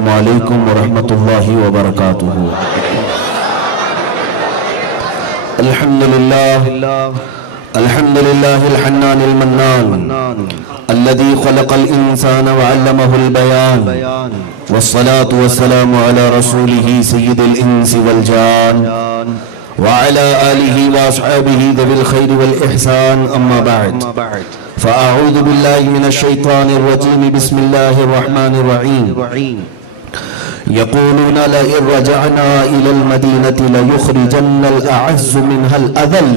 السلام علیکم ورحمۃ اللہ وبرکاتہ۔ الحمد للہ الحنان المنان الذي خلق الإنسان وعلمه البيان والصلاة والسلام على رسوله سيد الإنس والجان وعلى آله وأصحابه ذوي الخير والإحسان أما بعد فأعوذ بالله من الشيطان الرجيم بسم الله الرحمن الرحيم يقولون لئن رجعنا إلى المدينة ليخرجن الأعز منها الأذل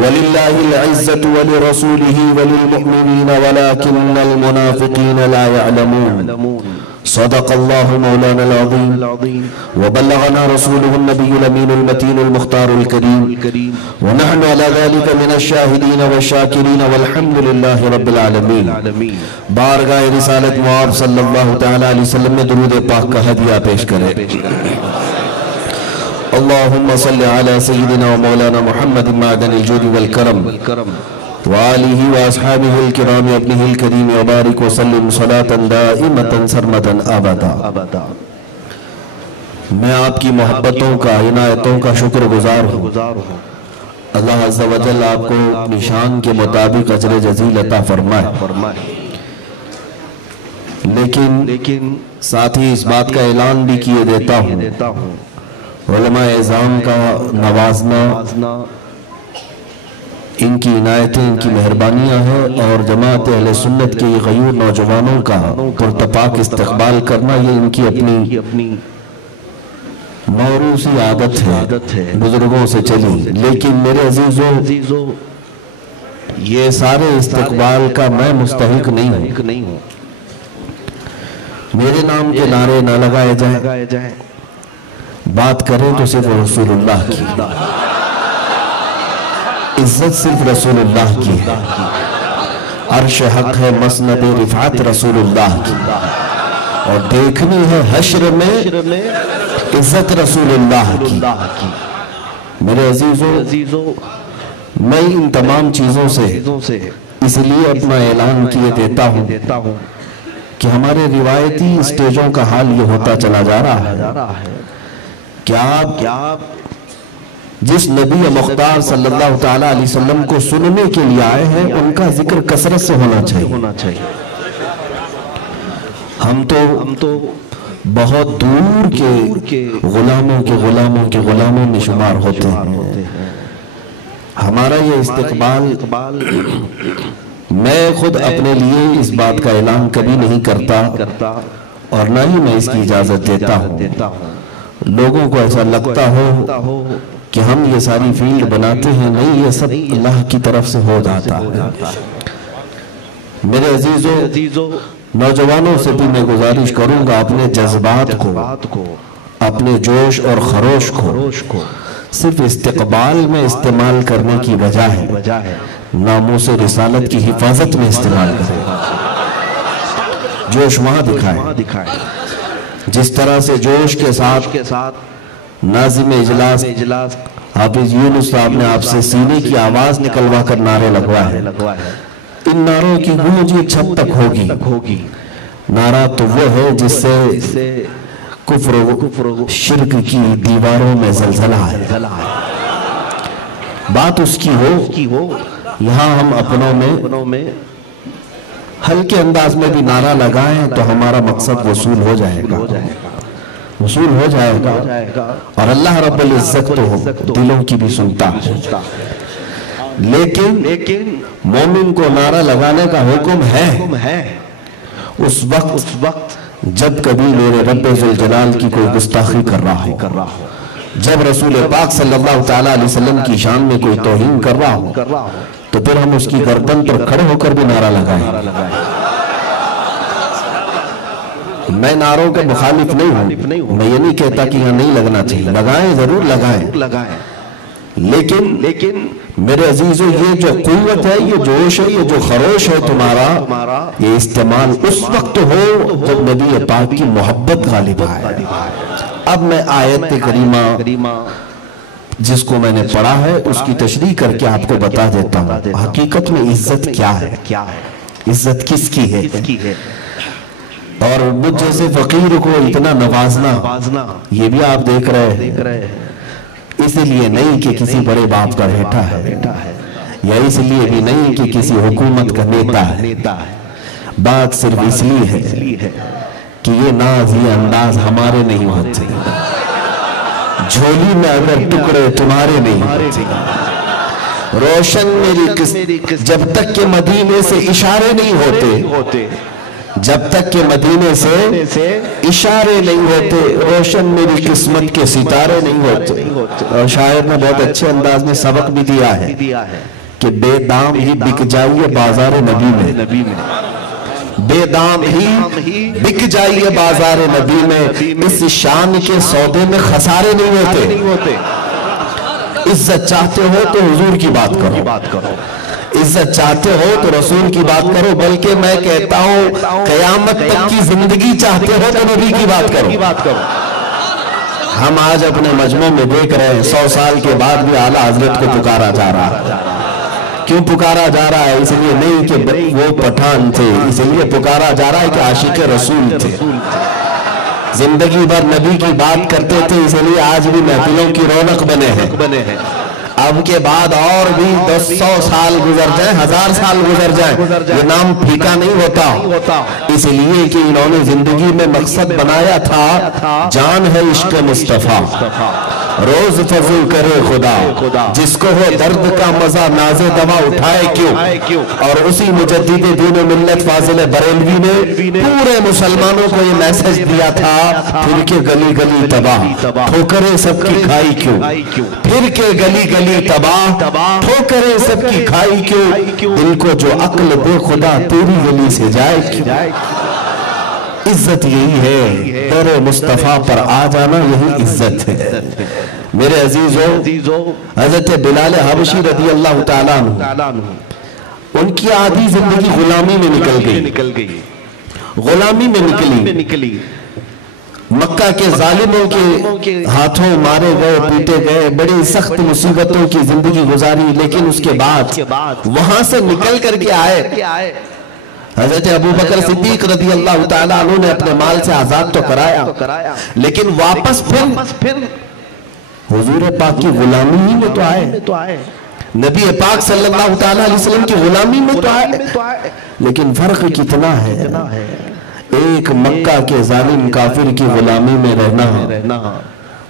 ولله العزة ولرسوله وللمؤمنين ولكن المنافقين لا يعلمون صدق الله مولانا العظيم وبلغنا رسوله النبي الأمين المتين المختار الكريم ونحن على ذلك من الشاهدين والشاكرين والحمد لله رب العالمين۔ بارگاہ رسالت معاب صلی اللہ تعالی علیہ وسلم میں درود پاک کا ہدیہ پیش کرے۔ اللہم صلی علی سیدنا و مولانا محمد معدن الجود والکرم وآلہ واصحابہ الکرام ابنہ الکریم وبارک وسلم صلاة دائمتا سرمدا ابدا۔ میں آپ کی محبتوں کا عنایتوں کا شکر گزار ہوں۔ اللہ عز و جل آپ کو اپنی شان کے مطابق اجر جزیل عطا فرمائے، لیکن ساتھ ہی اس بات کا اعلان بھی کیے دیتا ہوں علماء اعظام کا نوازنا ان کی عنایتیں، ان کی مہربانیاں ہیں، اور جماعت اہل سنت کے غیور نوجوانوں کا پرتپاک استقبال کرنا یہ ان کی اپنی موروثی عادت ہے، بزرگوں سے چلی۔ لیکن میرے عزیزوں، یہ سارے استقبال کا میں مستحق نہیں ہوں۔ میرے نام کے نعرے نہ لگائے جائیں، بات کریں تو صرف رسول اللہ کی، عزت صرف رسول اللہ کی ہے، عرش حق ہے مسند رفعت رسول اللہ کی، اور دیکھنی ہے حشر میں عزت رسول اللہ کی۔ میرے عزیزوں، میں ان تمام چیزوں سے اس لیے اپنا اعلان کیے دیتا ہوں کہ ہمارے روایتی اسٹیجوں کا حال یہ ہوتا چلا جا رہا ہے کہ آپ جس نبی مختار صلی اللہ تعالیٰ علیہ وسلم کو سننے کے لیے آئے ہیں ان کا ذکر کثرت سے ہونا چاہیے۔ ہم تو بہت دور کے غلاموں میں شمار ہوتے ہیں۔ ہمارا یہ استقبال میں خود اپنے لیے اس بات کا اعلان کبھی نہیں کرتا، اور نہ ہی میں اس کی اجازت دیتا ہوں۔ لوگوں کو ایسا لگتا ہو کہ ہم یہ ساری فیلڈ بناتے ہیں، نہیں، یہ سب اللہ کی طرف سے ہو جاتا ہے۔ میرے عزیزوں، نوجوانوں سے بھی میں گزارش کروں گا اپنے جذبات کو، اپنے جوش اور خروش کو صرف استقبال میں استعمال کرنے کی بجائے ناموس رسالت کی حفاظت میں استعمال کریں۔ جوش وہاں دکھائیں جس طرح سے جوش کے ساتھ ناظم اجلاس حافظ یونس صاحب نے آپ سے سینے کی آواز نکلوا کر نعرے لگوا ہے۔ ان نعروں کی گونج یہ چھت تک ہوگی۔ نعرہ تو وہ ہے جس سے کفر و شرک کی دیواروں میں زلزلہ ہے۔ بات اس کی ہو، یہاں ہم اپنوں میں ہلکے انداز میں بھی نعرہ لگائیں تو ہمارا مقصد وصول ہو جائے گا، اور اللہ رب العزت تو دلوں کی بھی سنتا ہے۔ لیکن مومن کو نعرہ لگانے کا حکم ہے اس وقت جب کبھی میرے رب ذوالجلال کی کوئی گستاخی کر رہا ہو، جب رسول پاک صلی اللہ تعالیٰ علیہ وسلم کی شان میں کوئی توہین کر رہا ہو، تو پھر ہم اس کی گردن پر کھڑے ہو کر بھی نعرہ لگائیں۔ میں نعروں کے مخالف نہیں ہوں، میں یہ نہیں کہتا کہ یہاں نہیں لگنا چاہیے، لگائیں، ضرور لگائیں، لیکن میرے عزیزوں، یہ جو قوت ہے، یہ جوش ہے، یہ جو خروش ہے تمہارا، یہ استعمال اس وقت ہو جب نبی پاک کی محبت غالب آئے۔ اب میں آیت کریمہ جس کو میں نے پڑھا ہے اس کی تشریح کر کے آپ کو بتا دیتا ہوں حقیقت میں عزت کیا ہے، عزت کس کی ہے۔ اور مجھ جیسے فقیر کو اتنا نوازنا، یہ بھی آپ دیکھ رہے ہیں، اس لیے نہیں کہ کسی بڑے باپ کا بیٹا ہے، یا اس لیے بھی نہیں کہ کسی حکومت کا نیتا ہے، بات صرف اس لیے ہے کہ یہ ناز یہ انداز ہمارے نہیں ہوتے، جھولی میں اگر ٹکڑے تمہارے نہیں ہوتے، روشن میری قسمت جب تک کہ مدینے سے اشارے نہیں ہوتے، جب تک کہ مدینے سے اشارے نہیں ہوتے، روشن میری قسمت کے ستارے نہیں ہوتے۔ اور شاعر نے بہت اچھے انداز میں سبق بھی دیا ہے کہ بے دام ہی بک جائیے بازار نبی میں، بے دام ہی بک جائیے بازار نبی میں، اس شان کے سودے میں خسارے نہیں ہوتے۔ عزت چاہتے ہو تو حضور کی بات کرو، عزت چاہتے ہو تو رسول کی بات کرو، بلکہ میں کہتا ہوں قیامت تک کی زندگی چاہتے ہو تو نبی کی بات کرو۔ ہم آج اپنے مجمع میں دیکھ رہے ہیں 100 سال کے بعد بھی اعلیٰ حضرت کو پکارا جا رہا ہے۔ کیوں پکارا جا رہا ہے؟ اس لیے نہیں کہ وہ پٹھان تھے، اس لیے پکارا جا رہا ہے کہ عاشق رسول تھے، زندگی بھر نبی کی بات کرتے تھے، اس لیے آج بھی محفلوں کی رونق بنے ہیں۔ اب کے بعد اور بھی 100 سال گزر جائیں، 1000 سال گزر جائیں، یہ نام پھیکا نہیں ہوتا، اس لیے کہ انہوں نے زندگی میں مقصد بنایا تھا، جان ہے عشق مصطفیٰ، روز فضل کرے خدا، جس کو ہو درد کا مزہ ناز دوا اٹھائے کیوں۔ اور اسی مجدد دین و ملت فاضل بریلوی نے پورے مسلمانوں کو یہ میسج دیا تھا، پھر کے گلی گلی تباہ، ٹھوکریں سب کی کھائی کیوں، پھر کے گلی گلی تباہ، ٹھوکریں سب کی کھائی کیوں، دل کو جو عقل دے خدا تیری گلی سے جائے کیوں۔ عزت یہی ہے، دور مصطفیٰ پر آ جانا یہی عزت ہے۔ میرے عزیزو، حضرت بلال حبشی رضی اللہ تعالیٰ عنہ، ان کی آدھی زندگی غلامی میں نکل گئی، غلامی میں نکلی، مکہ کے ظالموں کے ہاتھوں مارے گئے، پیٹے گئے، بڑی سخت مصیبتوں کی زندگی گزاری، لیکن اس کے بعد وہاں سے نکل کر کے آئے، حضرت ابو بکر صدیق رضی اللہ تعالیٰ عنہ نے اپنے مال سے آزاد تو کرایا، لیکن واپس پھر حضور پاک کی غلامی ہی میں تو آئے، نبی پاک صلی اللہ تعالیٰ علیہ وسلم کی غلامی میں تو آئے، لیکن فرق کتنا ہے، ایک مکہ کے ظالم کافر کی غلامی میں رہنا،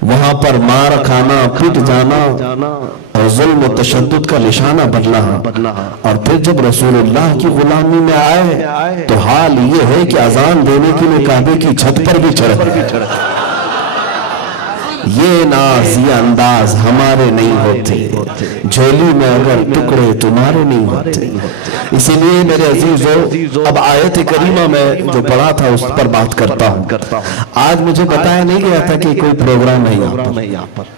وہاں پر مار کھانا، پٹ جانا اور ظلم و تشدد کا نشانہ بننا، اور پھر جب رسول اللہ کی غلامی میں آئے تو حال یہ ہے کہ اذان دینے کے لیے کعبے کی چھت پر بھی چڑھ۔ یہ ناز یہ انداز ہمارے نہیں ہوتے، جھولی میں اگر ٹکڑے تمہارے نہیں ہوتے۔ اسی لیے میرے عزیزو، اب آیت کریمہ میں جو پڑھا تھا اس پر بات کرتا ہوں۔ آج مجھے بتایا نہیں گیا تھا کہ کوئی پروگرام ہے یہاں پر،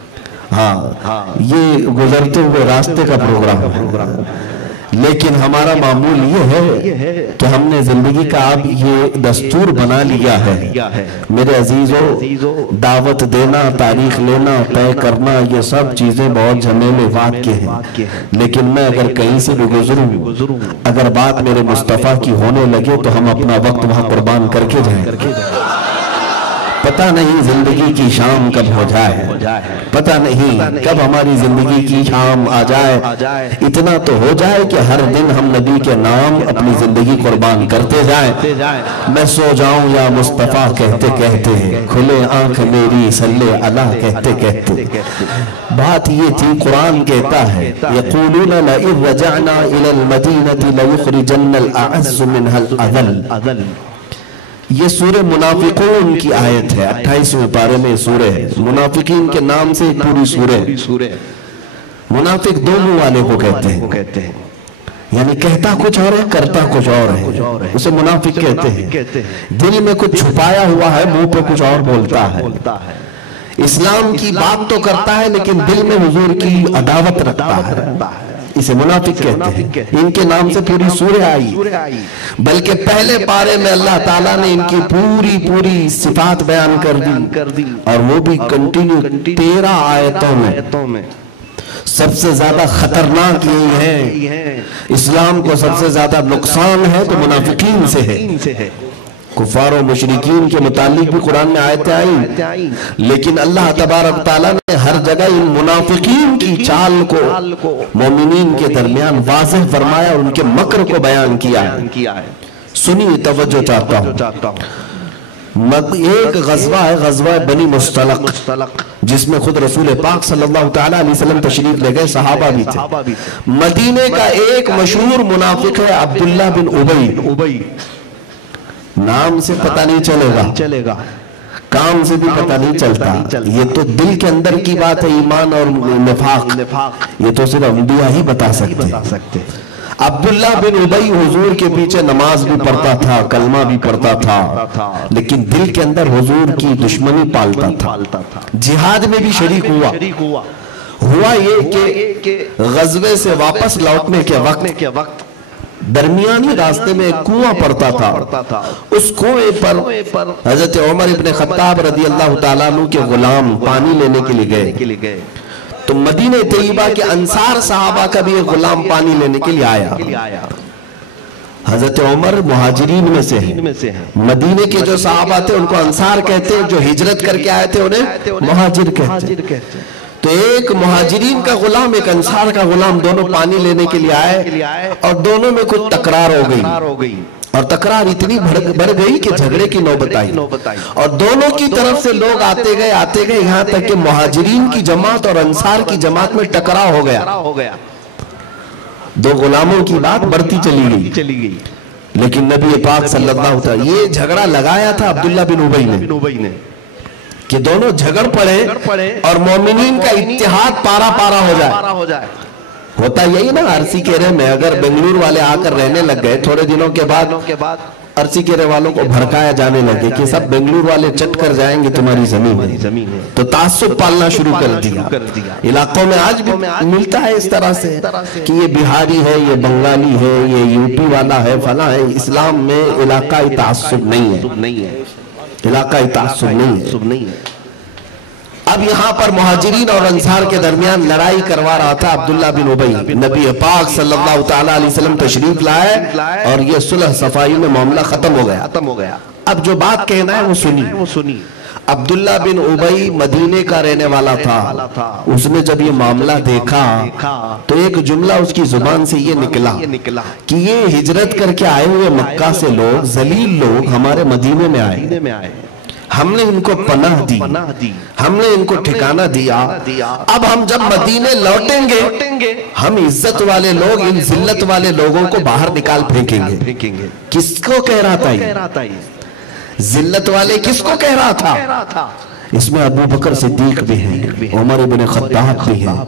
ہاں یہ گزرتے ہوئے راستے کا پروگرام ہے، لیکن ہمارا معمول یہ ہے کہ ہم نے زندگی کا اب یہ دستور بنا لیا ہے۔ میرے عزیزو، دعوت دینا، تاریخ لینا، طے کرنا، یہ سب چیزیں بہت جھمیلے وقت کے ہیں، لیکن میں اگر کہیں سے بھی گزروں، اگر بات میرے مصطفیٰ کی ہونے لگے تو ہم اپنا وقت وہاں قربان کر کے جائیں۔ پتہ نہیں زندگی کی شام کب ہو جائے، پتہ نہیں کب ہماری زندگی کی شام آ جائے، اتنا تو ہو جائے کہ ہر دن ہم نبی کے نام اپنی زندگی قربان کرتے جائیں۔ میں سو جاؤں یا مصطفیٰ کہتے کہتے، کھلے آنکھ میری صلی اللہ کہتے کہتے۔ بات یہ تھی، قرآن کہتا ہے یقولون لئن رجعنا الى المدینة ليخرجن الاعز منها الاذل۔ یہ سورہ منافقون کی آیت ہے، 28ویں پارے میں سورہ ہے، منافقین کے نام سے پوری سورہ۔ منافق دو منہ والے کو کہتے ہیں، یعنی کہتا کچھ اور ہے، کرتا کچھ اور ہے، اسے منافق کہتے ہیں۔ دل میں کچھ چھپایا ہوا ہے، منہ پہ کچھ اور بولتا ہے، اسلام کی بات تو کرتا ہے لیکن دل میں حضور کی عداوت رکھتا ہے، اسے منافق کہتے ہیں۔ ان کے نام سے پوری سورہ آئی، بلکہ پہلے پارے میں اللہ تعالیٰ نے ان کی پوری صفات بیان کر دی، اور وہ بھی کنٹینیو 13 آیتوں میں۔ سب سے زیادہ خطرناک یہی ہے، اسلام کو سب سے زیادہ نقصان ہے تو منافقین سے ہے۔ کفار و مشرکین کے متعلق بھی قرآن میں آیتیں آئیں، لیکن اللہ تبارک تعالیٰ نے ہر جگہ ان منافقین کی چال کو مومنین کے درمیان واضح فرمایا اور ان کے مکر کو بیان کیا ہے۔ سنیے، توجہ چاہتا ہوں۔ ایک غزوہ ہے، غزوہ بنی مصطلق، جس میں خود رسول پاک صلی اللہ تعالیٰ علیہ وسلم تشریف لے گئے، صحابہ بھی تھے۔ مدینے کا ایک مشہور منافق ہے عبداللہ بن ابی، نام سے پتہ نہیں چلے گا، کام سے بھی پتہ نہیں چلتا، یہ تو دل کے اندر کی بات ہے، ایمان اور نفاق، یہ تو صرف انبیاء ہی بتا سکتے۔ عبداللہ بن ابی حضور کے پیچھے نماز بھی پڑھتا تھا، کلمہ بھی پڑھتا تھا، لیکن دل کے اندر حضور کی دشمنی پالتا تھا۔ جہاد میں بھی شریک ہوا یہ کہ غزوے سے واپس لوٹنے کے وقت درمیانی راستے میں ایک کنواں پڑتا تھا، اس کنویں پر حضرت عمر ابن خطاب رضی اللہ تعالیٰ عنہ کے غلام پانی لینے کے لیے گئے، تو مدینہ طیبہ کے انصار صحابہ کا بھی ایک غلام پانی لینے کے لیے آیا۔ حضرت عمر مہاجرین میں سے ہیں، مدینہ کے جو صحابہ تھے ان کو انصار کہتے ہیں، جو ہجرت کر کے آئے تھے انہیں مہاجر کہتے ہیں۔ تو ایک مہاجرین کا غلام، ایک انصار کا غلام، دونوں پانی لینے کے لیے آئے اور دونوں میں کچھ تکرار ہو گئی، اور تکرار اتنی بڑھ گئی کہ جھگڑے کی نوبت آئی، اور دونوں کی طرف سے لوگ آتے گئے یہاں تک کہ مہاجرین کی جماعت اور انصار کی جماعت میں ٹکراؤ ہو گیا۔ دو غلاموں کی بات بڑھتی چلی گئی، لیکن نبی پاک صلی اللہ علیہ وسلم یہ جھگڑا لگایا تھا عبداللہ بن ابی نے کہ دونوں جھگڑ پڑے اور مومنین کا اتحاد پارا ہو جائے۔ ہوتا یہی نا عرصی کیرے میں، اگر بنگلور والے آ کر رہنے لگ گئے، تھوڑے دنوں کے بعد عرصی کیرے والوں کو بھڑکایا جانے لگے کہ سب بنگلور والے چٹ کر جائیں گے تمہاری زمین، تو تعصب پالنا شروع کر دیا۔ علاقوں میں آج بھی ملتا ہے اس طرح سے کہ یہ بہاری ہے، یہ بنگالی ہے، یہ یو پی والا ہے، فلاں ہے۔ اسلام میں علاقائی تعصب نہیں ہے، علاقائی تعصب نہیں ہے۔ اب یہاں پر مہاجرین اور انصار کے درمیان لڑائی کروا رہا تھا عبداللہ بن ابی۔ نبی پاک صلی اللہ تعالیٰ علیہ وسلم تشریف لائے اور یہ صلح صفائی میں معاملہ ختم ہو گیا۔ اب جو بات کہنا ہے وہ سنی۔ عبداللہ بن ابی مدینے کا رہنے والا تھا، اس نے جب یہ معاملہ دیکھا تو ایک جملہ اس کی زبان سے یہ نکلا کہ یہ ہجرت کر کے آئے ہوئے مکہ سے لوگ، ذلیل لوگ ہمارے مدینے میں آئے، ہم نے ان کو پناہ دی، ہم نے ان کو ٹھکانہ دیا، اب ہم جب مدینے لوٹیں گے ہم عزت والے لوگ ان ذلت والے لوگوں کو باہر نکال پھینکیں گے۔ کس کو کہہ رہا تھا یہ؟ ذلت والے کس کو کہہ رہا تھا؟ اس میں ابو بکر صدیق بھی ہیں، عمر ابن خطاب بھی ہیں،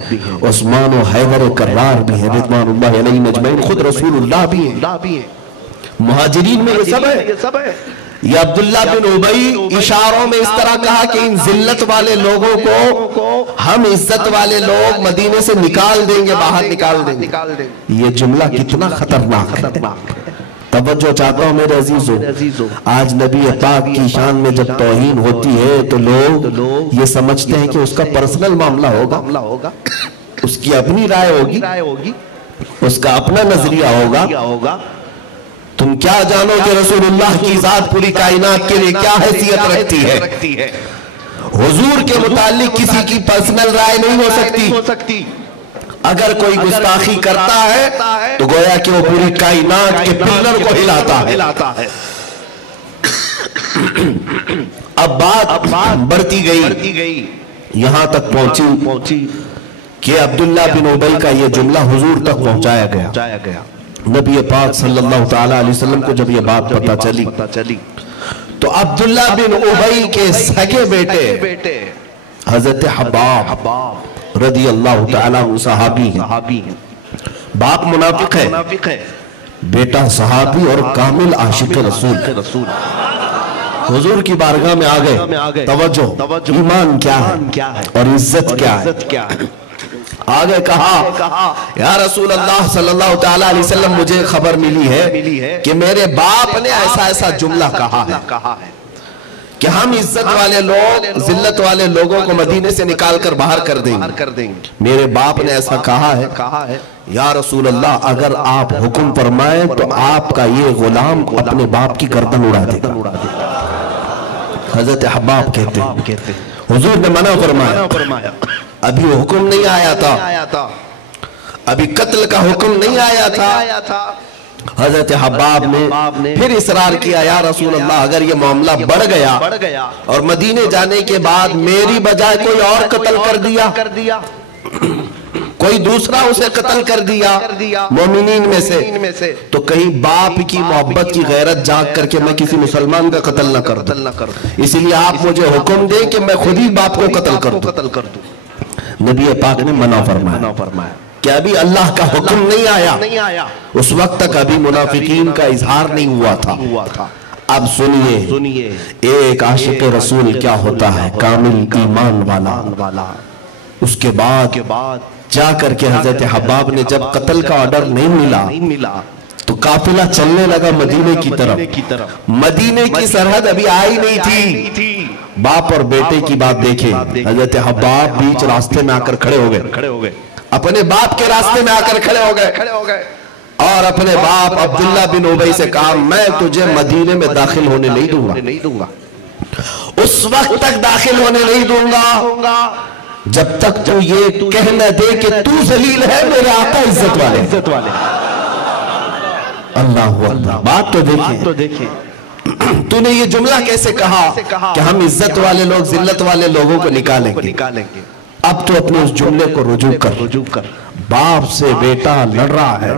عثمان و حیدر کرار بھی ہیں رضوان اللہ علیہ اجمعین، خود رسول اللہ بھی ہیں، مہاجرین میں یہ سب ہے۔ یہ عبداللہ بن ابی اشاروں میں اس طرح کہا کہ ان ذلت والے لوگوں کو ہم عزت والے لوگ مدینے سے نکال دیں گے، باہر نکال دیں گے۔ یہ جملہ کتنا خطرناک ہے۔ توجہ چاہتا ہوں میرے عزیزو، آج نبی پاک کی شان میں جب توہین ہوتی ہے تو لوگ یہ سمجھتے ہیں کہ اس کا پرسنل معاملہ ہوگا، اس کی اپنی رائے ہوگی، اس کا اپنا نظریہ ہوگا۔ تم کیا جانو کہ رسول اللہ کی ذات پوری کائنات کے لیے کیا حیثیت رکھتی ہے؟ حضور کے متعلق کسی کی پرسنل رائے نہیں ہو سکتی۔ اگر کوئی گستاخی کرتا ہے تو گویا کہ وہ پوری کائنات کے پلر کو ہلاتا ہے۔ اب بات بڑھتی گئی، یہاں تک پہنچی کہ عبداللہ بن ابی کا یہ جملہ حضور تک پہنچایا گیا۔ نبی پاک صلی اللہ تعالیٰ علیہ وسلم کو جب یہ بات پتہ چلی تو عبداللہ بن ابی کے سگے بیٹے حضرت حباب رضی اللہ تعالیٰ عنہ صحابی ہیں، باپ منافق ہے، بیٹا صحابی اور کامل عاشق رسول، حضور کی بارگاہ میں آگئے۔ توجہ، ایمان کیا ہے اور عزت کیا ہے؟ آگے کہا یا رسول اللہ صلی اللہ تعالیٰ علیہ وسلم، مجھے خبر ملی ہے کہ میرے باپ نے ایسا جملہ کہا ہے کہ ہم عزت والے لوگ ذلت والے لوگوں کو مدینے سے نکال کر باہر کر دیں گے. میرے باپ نے ایسا کہا ہے. یا رسول اللہ اگر آپ حکم فرمائیں تو آپ کا یہ غلام اپنے باپ کی گردن اڑا دے گا. حضرت حباب کہتے ہیں حضور نے منع فرمایا. ابھی حکم نہیں آیا تھا, ابھی قتل کا حکم نہیں آیا تھا. حضرت حباب نے پھر اصرار کیا, یا رسول اللہ اگر یہ معاملہ بڑھ گیا اور مدینے جانے کے بعد میری بجائے کوئی اور قتل کر دیا, کوئی دوسرا اسے قتل کر دیا مومنین میں سے, تو کہیں باپ کی محبت کی غیرت جاگ کر کے میں کسی مسلمان کا قتل نہ کر دوں. اس لیے آپ مجھے حکم دیں کہ میں خود ہی باپ کو قتل کر دوں. نبی پاک نے منع فرمایا کہ ابھی اللہ کا حکم نہیں آیا. اس وقت تک ابھی منافقین کا اظہار نہیں ہوا تھا. اب سنیے ایک عاشق رسول کیا ہوتا ہے, کامل ایمان والا. اس کے بعد جا کر کے حضرت حباب نے جب قتل کا آرڈر نہیں ملا تو قافلہ چلنے لگا مدینے کی طرف. مدینے کی سرحد ابھی آئی نہیں تھی. باپ اور بیٹے کی بات دیکھیں, حضرت حباب بیچ راستے میں آ کر کھڑے ہو گئے, اپنے باپ کے راستے میں آ کر کھڑے ہو گئے اور اپنے باپ عبداللہ بن ابی سے کہا میں تجھے مدینے میں داخل ہونے نہیں دوں گا, اس وقت تک داخل ہونے نہیں دوں گا جب تک تو یہ کہہ نہ دے کہ تو ذلیل ہے, میرے آقا عزت والے. اللہ اکبر. بات تو دیکھیں تو نے یہ جملہ کیسے کہا کہ ہم عزت والے لوگ ذلت والے لوگوں کو نکالیں گے. اب تو اپنے اس جملے کو رجوع کر. باپ سے بیٹا لڑ رہا ہے,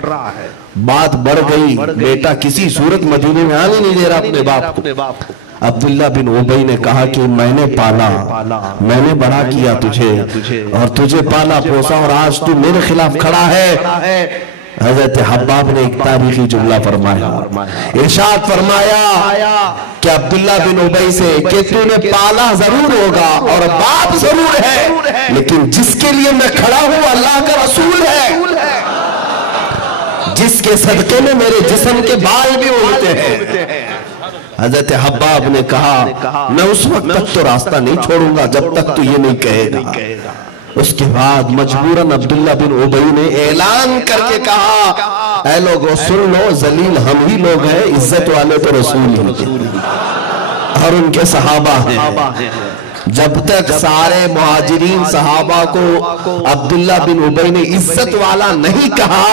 بات بڑھ گئی, بیٹا کسی صورت مدینے میں آنے نہیں دے رہا اپنے باپ کو. عبداللہ بن ابی نے کہا کہ میں نے پالا, میں نے بڑا کیا تجھے اور تجھے پالا پوسا اور آج تو میرے خلاف کھڑا ہے. حضرت حباب نے ایک تاریخی جملہ فرمایا, ارشاد فرمایا کہ عبداللہ بن ابی سے کہ تو نے پالا ضرور ہوگا اور باپ ضرور ہے, لیکن جس کے لیے میں کھڑا ہوں اللہ کا رسول ہے, جس کے صدقے میں میرے جسم کے بال بھی اڑتے ہیں. حضرت حباب نے کہا میں اس وقت تک تو راستہ نہیں چھوڑوں گا جب تک تو یہ نہیں کہے گا. اس کے بعد مجبوراً عبداللہ بن ابی نے اعلان کر کے کہا اے لوگوں سن لو, ذلیل ہم ہی لوگ ہیں, عزت والے تو رسول ہیں اور ان کے صحابہ ہیں. جب تک سارے مہاجرین صحابہ کو عبداللہ بن ابی نے عزت والا نہیں کہا,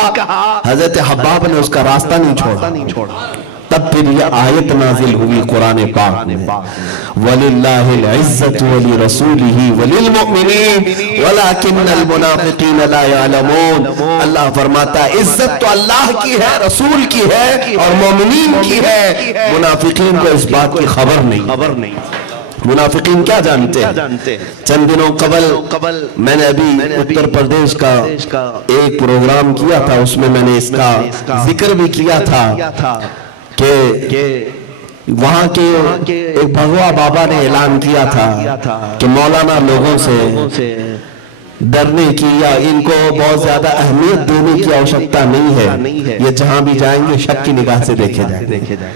حضرت حباب نے اس کا راستہ نہیں چھوڑا. تب پھر یہ آیت نازل ہوئی قرآن پاک میں, وَلِلَّهِ الْعِزَّةُ وَلِرَسُولِهِ وَلِلْمُؤْمِنِينَ وَلَكِنَّ الْمُنَافِقِينَ لَا يَعْلَمُونَ. اللہ فرماتا ہے عزت تو اللہ کی ہے, رسول کی ہے اور مومنین کی ہے, منافقین کو اس بات کی خبر نہیں. منافقین کیا جانتے ہیں؟ چند دنوں قبل میں نے ابھی اتر پردیش کا ایک پروگرام کیا تھا, اس میں نے اس کا ذکر بھی کیا تھا کہ وہاں کے ایک بھگوا بابا نے اعلان کیا تھا کہ مولانا لوگوں سے ڈرنے کی یا ان کو بہت زیادہ اہمیت دینے کی آوشکتا نہیں ہے, یہ جہاں بھی جائیں گے شک کی نگاہ سے دیکھے جائیں.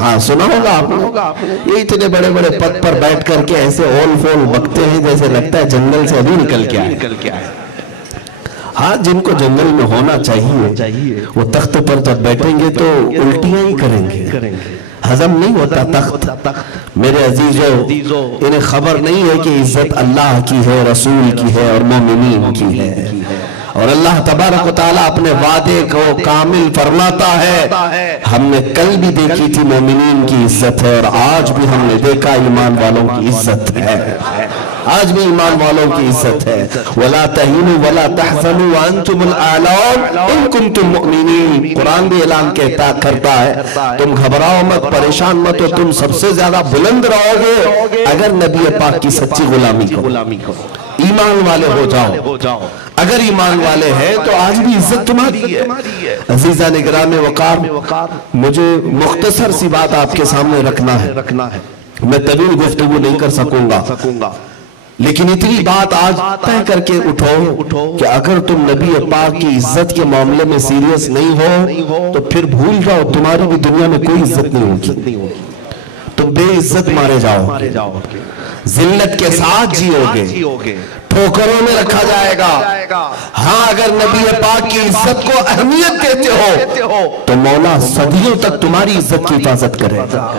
ہاں سنا ہوگا آپ نے, یہ اتنے بڑے بڑے پد پر بیٹھ کر کے ایسے اول فول بکتے ہیں جیسے لگتا ہے جنگل سے ابھی نکل کے آئے. ہاں جن کو جنگل میں ہونا چاہیے وہ تخت پر جب بیٹھیں گے تو الٹیاں ہی کریں گے, ہضم نہیں ہوتا تخت. میرے عزیزو انہیں خبر نہیں ہے کہ عزت اللہ کی ہے, رسول کی ہے اور مومنین کی ہے, اور اللہ تبارک و تعالیٰ اپنے وعدے کو کامل فرماتا ہے. ہم نے کل بھی دیکھی تھی مومنین کی عزت ہے اور آج بھی ہم نے دیکھا ایمان والوں کی عزت ہے, آج بھی ایمان والوں کی عزت ہے. وَلَا تَهِنُوا وَلَا تَحْزَنُوا وَأَنْتُمُ الْأَعْلَوْنَ إِن كُنتُم مُؤْمِنِينَ. قرآن بھی اعلان کرتا ہے تم گھبراؤ مت, پریشان مت ہو, تم سب سے زیادہ بلند رہو گے اگر نبی پاک کی سچی غلامی کو ایمان والے ہو جاؤ. اگر ایمان والے ہیں تو آج بھی عزت تمہاری ہے. عزیزان گرامی وقار, مجھے مختصر سی بات آپ کے سامنے رکھنا ہے, میں طویل گفتگو نہیں کر سکوں گا, لیکن اتنی بات آج طے کر کے اٹھو کہ اگر تم نبی پاک کی عزت کے معاملے میں سیریس نہیں ہو تو پھر بھول جاؤ, تمہاری بھی دنیا میں کوئی عزت نہیں ہوگی. تو بے عزت مارے جاؤ گے، ذلت کے ساتھ جیو گے، ٹھوکروں میں رکھا جائے گا۔ ہاں اگر نبی پاک کی عزت کو اہمیت دیتے ہو تو مولا صدیوں تک تمہاری عزت کی حفاظت کرے گا،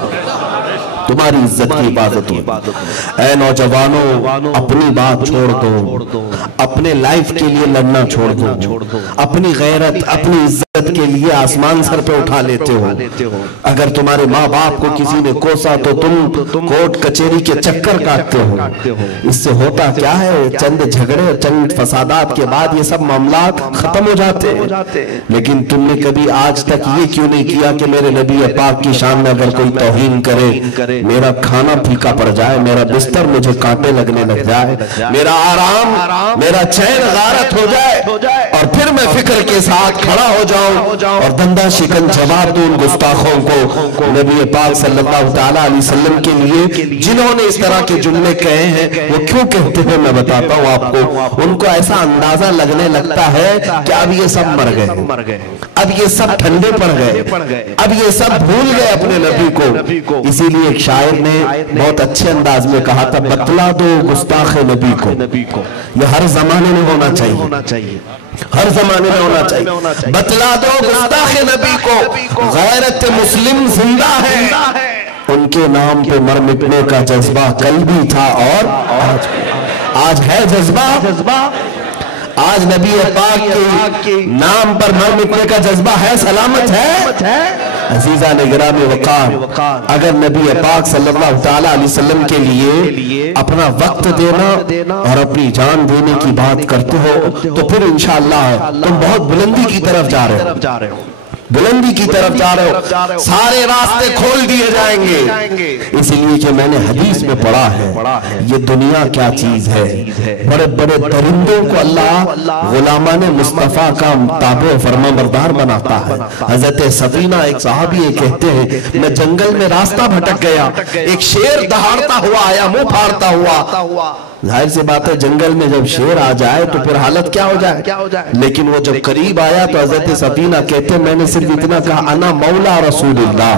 تمہاری عزت کی حفاظت ہو۔ اے نوجوانوں، اپنی بات چھوڑ دو، اپنے لائف کے لیے لڑنا چھوڑ دو، اپنی غیرت، اپنی عزت کے لیے آسمان سر پہ اٹھا لیتے ہو۔ اگر تمہارے ماں باپ کو کسی نے کوسا تو تم کورٹ کچہری کے چکر کاٹتے ہو۔ اس سے ہوتا کیا ہے؟ چند جھگڑے، چند فسادات کے بعد یہ سب معاملات ختم ہو جاتے ہیں۔ لیکن تم نے کبھی آج تک یہ کیوں نہیں کیا کہ میرے نبی پاک کی شان میں اگر کوئی توہین کرے، میرا کھانا پھیکا پڑ جائے، میرا بستر مجھے کانٹے لگنے لگ جائے، میرا آرام، میرا چین غارت ہو جائے، اور پھر میں فکر کے ساتھ کھڑا ہو جاؤں اور دندہ شکن جواب دوں ان گستاخوں کو۔ نبی پاک صلی اللہ تعالیٰ علیہ وسلم کے لیے جنہوں نے اس طرح کے جملے کہے ہیں وہ کیوں کہتے ہیں میں بتاتا ہوں آپ کو۔ ان کو ایسا اندازہ لگنے لگتا ہے کہ اب یہ سب مر گئے، اب یہ سب ٹھنڈے پڑ گئے، اب یہ سب بھول گئے اپنے نبی کو۔ اسی لیے ایک شاعر نے بہت اچھے انداز میں کہا تھا، بتلا دو گستاخ نبی کو، یہ ہر زمانے میں ہونا چاہیے، ہر زمانے میں ہونا چاہیے۔ بتلا دو گستاخ نبی کو، غیرت مسلم زندہ ہے، ان کے نام پہ مر مٹنے کا جذبہ کل بھی تھا اور آج ہے جذبہ، آج نبی پاک کے نام پر مر مٹنے کا جذبہ ہے، سلامت ہے۔ عزیزان گرامی وقار، اگر نبی پاک صلی اللہ تعالیٰ علیہ وسلم کے لیے اپنا وقت دینا اور اپنی جان دینے کی بات کرتے ہو تو پھر انشاءاللہ تم بہت بلندی کی طرف جا رہے ہو، بلندی کی طرف جا رہے ہو، سارے راستے کھول دیے جائیں گے۔ اس لیے کہ میں نے حدیث میں پڑھا ہے یہ دنیا کیا چیز ہے، بڑے بڑے درندوں کو اللہ غلامان مصطفیٰ کا تابع فرما بردار بناتا ہے۔ حضرت سفینہ ایک صحابی کہتے ہیں میں جنگل میں راستہ بھٹک گیا، ایک شیر دہاڑتا ہوا آیا، منہ پھاڑتا ہوا۔ ظاہر سی بات ہے جنگل میں جب شیر آ جائے تو پھر حالت کیا ہو جائے، لیکن وہ جب قریب آیا تو حضرت سفینہ کہتے میں نے صرف اتنا کہا انا مولا رسول اللہ،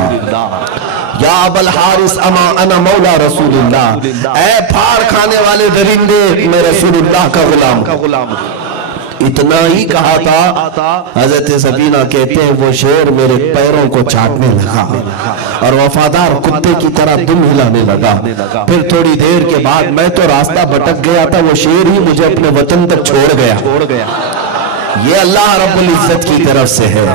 یا ابا الحارث اما انا مولا رسول اللہ، اے پھاڑ کھانے والے درندے میں رسول اللہ کا غلام۔ اتنا ہی کہا تھا، حضرت سفینہ کہتے ہیں وہ شیر میرے پیروں کو چاٹنے لگا اور وفادار کتے کی طرح دم ہلانے لگا۔ پھر تھوڑی دیر کے بعد میں تو راستہ بھٹک گیا تھا، وہ شیر ہی مجھے اپنے وطن تک چھوڑ گیا۔ یہ اللہ رب العزت کی طرف سے ہے۔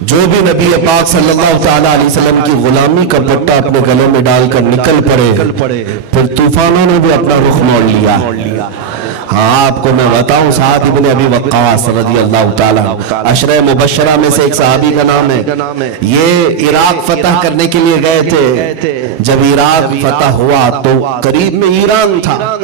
جو بھی نبی پاک صلی اللہ تعالیٰ علیہ وسلم کی غلامی کا پٹا اپنے گلے میں ڈال کر نکل پڑے، پھر طوفانوں نے بھی اپنا رخ موڑ لیا۔ ہاں آپ کو میں بتاؤں سعد ابن ابی وقاص رضی اللہ تعالیٰ عشرہ مبشرہ میں سے ایک صحابی کا نام ہے، یہ عراق فتح کرنے کے لیے گئے تھے۔ جب عراق فتح ہوا تو قریب میں ایران تھا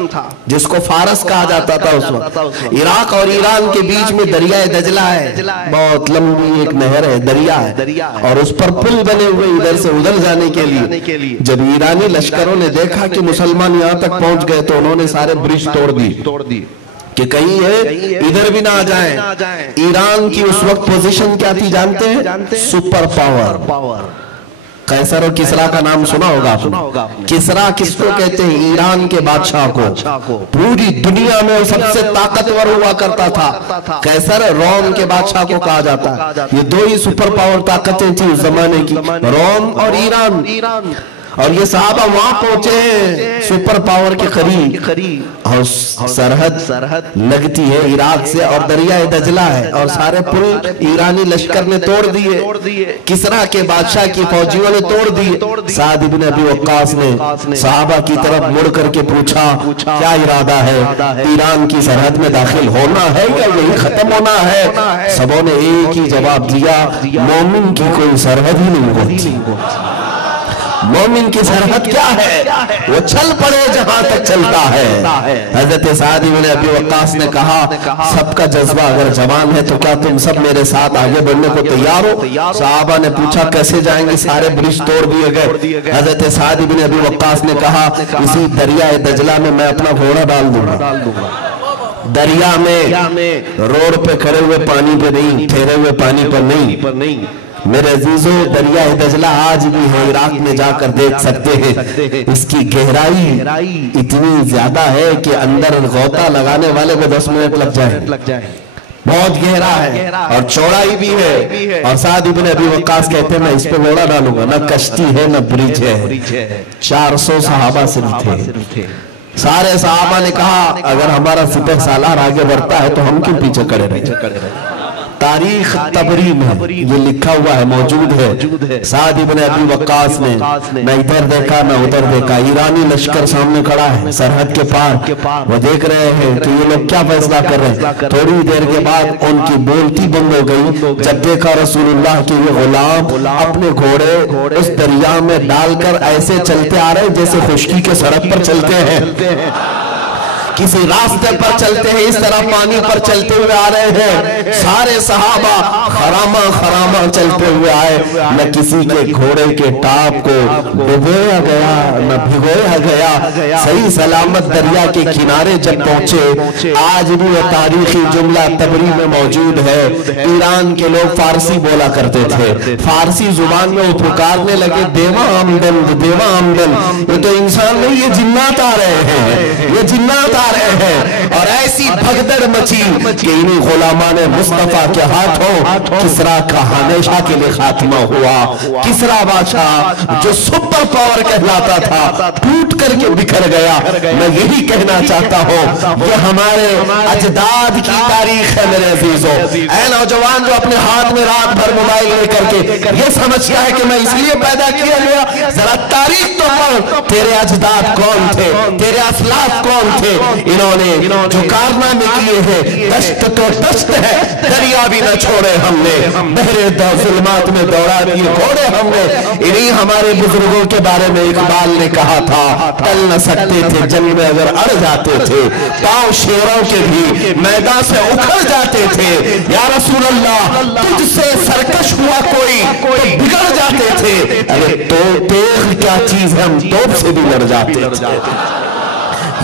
جس کو فارس کہا جاتا تھا اس وقت۔ عراق اور ایران کے بیچ میں دریائے دجلہ ہے، بہت لمبی ایک نہر ہے، دریا ہے، اور اس پر پل بنے ہوئے ادھر سے ادھر جانے کے لیے۔ جب ایرانی لشکروں نے دیکھا کہ مسلمان یہاں تک پہنچ گئے تو انہوں نے سارے برج توڑ دی کہ کہیں ہے ادھر بھی نہ آ جائیں۔ ایران کی اس وقت پوزیشن کیا تھی جانتے ہیں؟ Super power. قیصر اور کسرا کا نام سنا ہوگا۔ کسرا کس کو کہتے ہیں؟ ایران کے بادشاہ کو۔ پوری دنیا میں وہ سب سے طاقتور ہوا کرتا تھا۔ قیصر روم کے بادشاہ کو کہا جاتا ہے۔ یہ دو ہی سپر پاور طاقتیں تھیں اس زمانے کی، روم اور ایران۔ اور یہ صحابہ وہاں پہنچے ہیں سپر پاور کے قریب، اور سرحد لگتی ہے عراق سے اور دریائے دجلہ ہے، اور سارے پل ایرانی لشکر نے توڑ دیے، کسرا کے بادشاہ کی فوجیوں نے توڑ دیے۔ سعد ابن ابی وقاص نے صحابہ کی طرف مڑ کر کے پوچھا کیا ارادہ ہے، ایران کی سرحد میں داخل ہونا ہے یا یہی ختم ہونا ہے؟ سبوں نے ایک ہی جواب دیا، مومن کی کوئی سرحد ہی نہیں ہوتی۔ مومن کی سرحد کیا ہے؟ وہ چل پڑے جہاں تک چلتا ہے۔ حضرت سعد بن ابی وقاص نے کہا سب کا جذبہ اگر جوان ہے تو کیا تم سب میرے ساتھ آگے بڑھنے کو تیار ہو؟ صحابہ نے پوچھا کیسے جائیں گے؟ سارے برج توڑ دیے گئے۔ حضرت سعد بن ابی وقاص نے کہا اسی دریائے دجلہ میں میں اپنا گھوڑا ڈال دوں گا، دریا میں، روڈ پہ کھڑے ہوئے پانی پہ نہیں، ٹھہرے ہوئے پانی پر نہیں۔ میرے عزیزوں دریائے دجلہ آج بھی ہے، عراق میں جا کر دیکھ سکتے ہیں، اس کی گہرائی اتنی زیادہ ہے کہ اندر غوطہ لگانے والے کو 10 منٹ لگ جائے، بہت گہرا ہے اور چوڑائی بھی ہے۔ اور سعد بن ابی وقاص کہتے ہیں میں اس پہ گھوڑا ڈالوں گا، نہ کشتی ہے نہ برج ہے۔ 400 صحابہ صرف تھے۔ سارے صحابہ نے کہا اگر ہمارا سپہ سالار آگے بڑھتا ہے تو ہم کیوں پیچھے کھڑے رہے؟ تاریخ طبری میں یہ لکھا ہوا ہے، موجود ہے۔ سعد بن ابی وقاص نے نہ ادھر دیکھا نہ ادھر دیکھا، ایرانی لشکر سامنے کھڑا ہے سرحد کے پار، وہ دیکھ رہے ہیں کہ یہ لوگ کیا فیصلہ کر رہے ہیں۔ تھوڑی دیر کے بعد ان کی بولتی بند ہو گئی جب دیکھا رسول اللہ کے یہ غلام اپنے گھوڑے اس دریا میں ڈال کر ایسے چلتے آ رہے جیسے خشکی کے سڑک پر چلتے ہیں، کسی راستے پر چلتے ہیں، اس طرح پانی پر چلتے ہوئے آ رہے ہیں۔ سارے صحابہ خرامہ چلتے ہوئے آئے، نہ کسی کے گھوڑے کے ٹاپ کو ڈبویا گیا نہ بھگویا گیا، صحیح سلامت دریا کے کنارے جب پہنچے۔ آج بھی وہ تاریخی جملہ طبری میں موجود ہے۔ ایران کے لوگ فارسی بولا کرتے تھے، فارسی زبان میں وہ پکارنے لگے دیوا آمدن دیوا آمدن، یہ تو انسان نہیں یہ جنات آ رہے ہیں، یہ جنات آ رہے ہیں۔ اور ایسی بھگدڑ مچی کہ انہی غلامان مصطفیٰ کے ہاتھوں کسرا کا ہمیشہ کے لئے خاتمہ ہوا۔ کسرا بادشاہ جو سپر پاور کہلاتا تھا ٹوٹ کر کے بکھر گیا۔ میں یہی کہنا چاہتا ہوں یہ ہمارے اجداد کی تاریخ ہے میرے عزیزوں۔ اے نوجوان جو اپنے ہاتھ میں رات بھر موبائل لے کر کے یہ سمجھتا ہے کہ میں اس لیے پیدا کیا گیا، ذرا تاریخ تو پڑھ، تیرے اجداد کون تھے، تیرے اسلاف کون تھے۔ انہوں نے جو کارنامے کیے ہیں، دشت تو دشت ہے، دریا بھی نہ چھوڑے ہم نے، بحر ظلمات میں دوڑا دیے گھوڑے ہم نے۔ انہی ہمارے بزرگوں کے بارے میں اقبال نے کہا تھا ٹل نہ سکتے تھے جنگ میں اگر اڑ جاتے تھے، پاؤں شیروں کے بھی میدان سے اکھڑ جاتے تھے۔ یا رسول اللہ تجھ سے سرکش ہوا کوئی تو بگڑ جاتے تھے، ارے تو تیغ کیا چیز ہے ہم توپ سے بھی لڑ جاتے تھے۔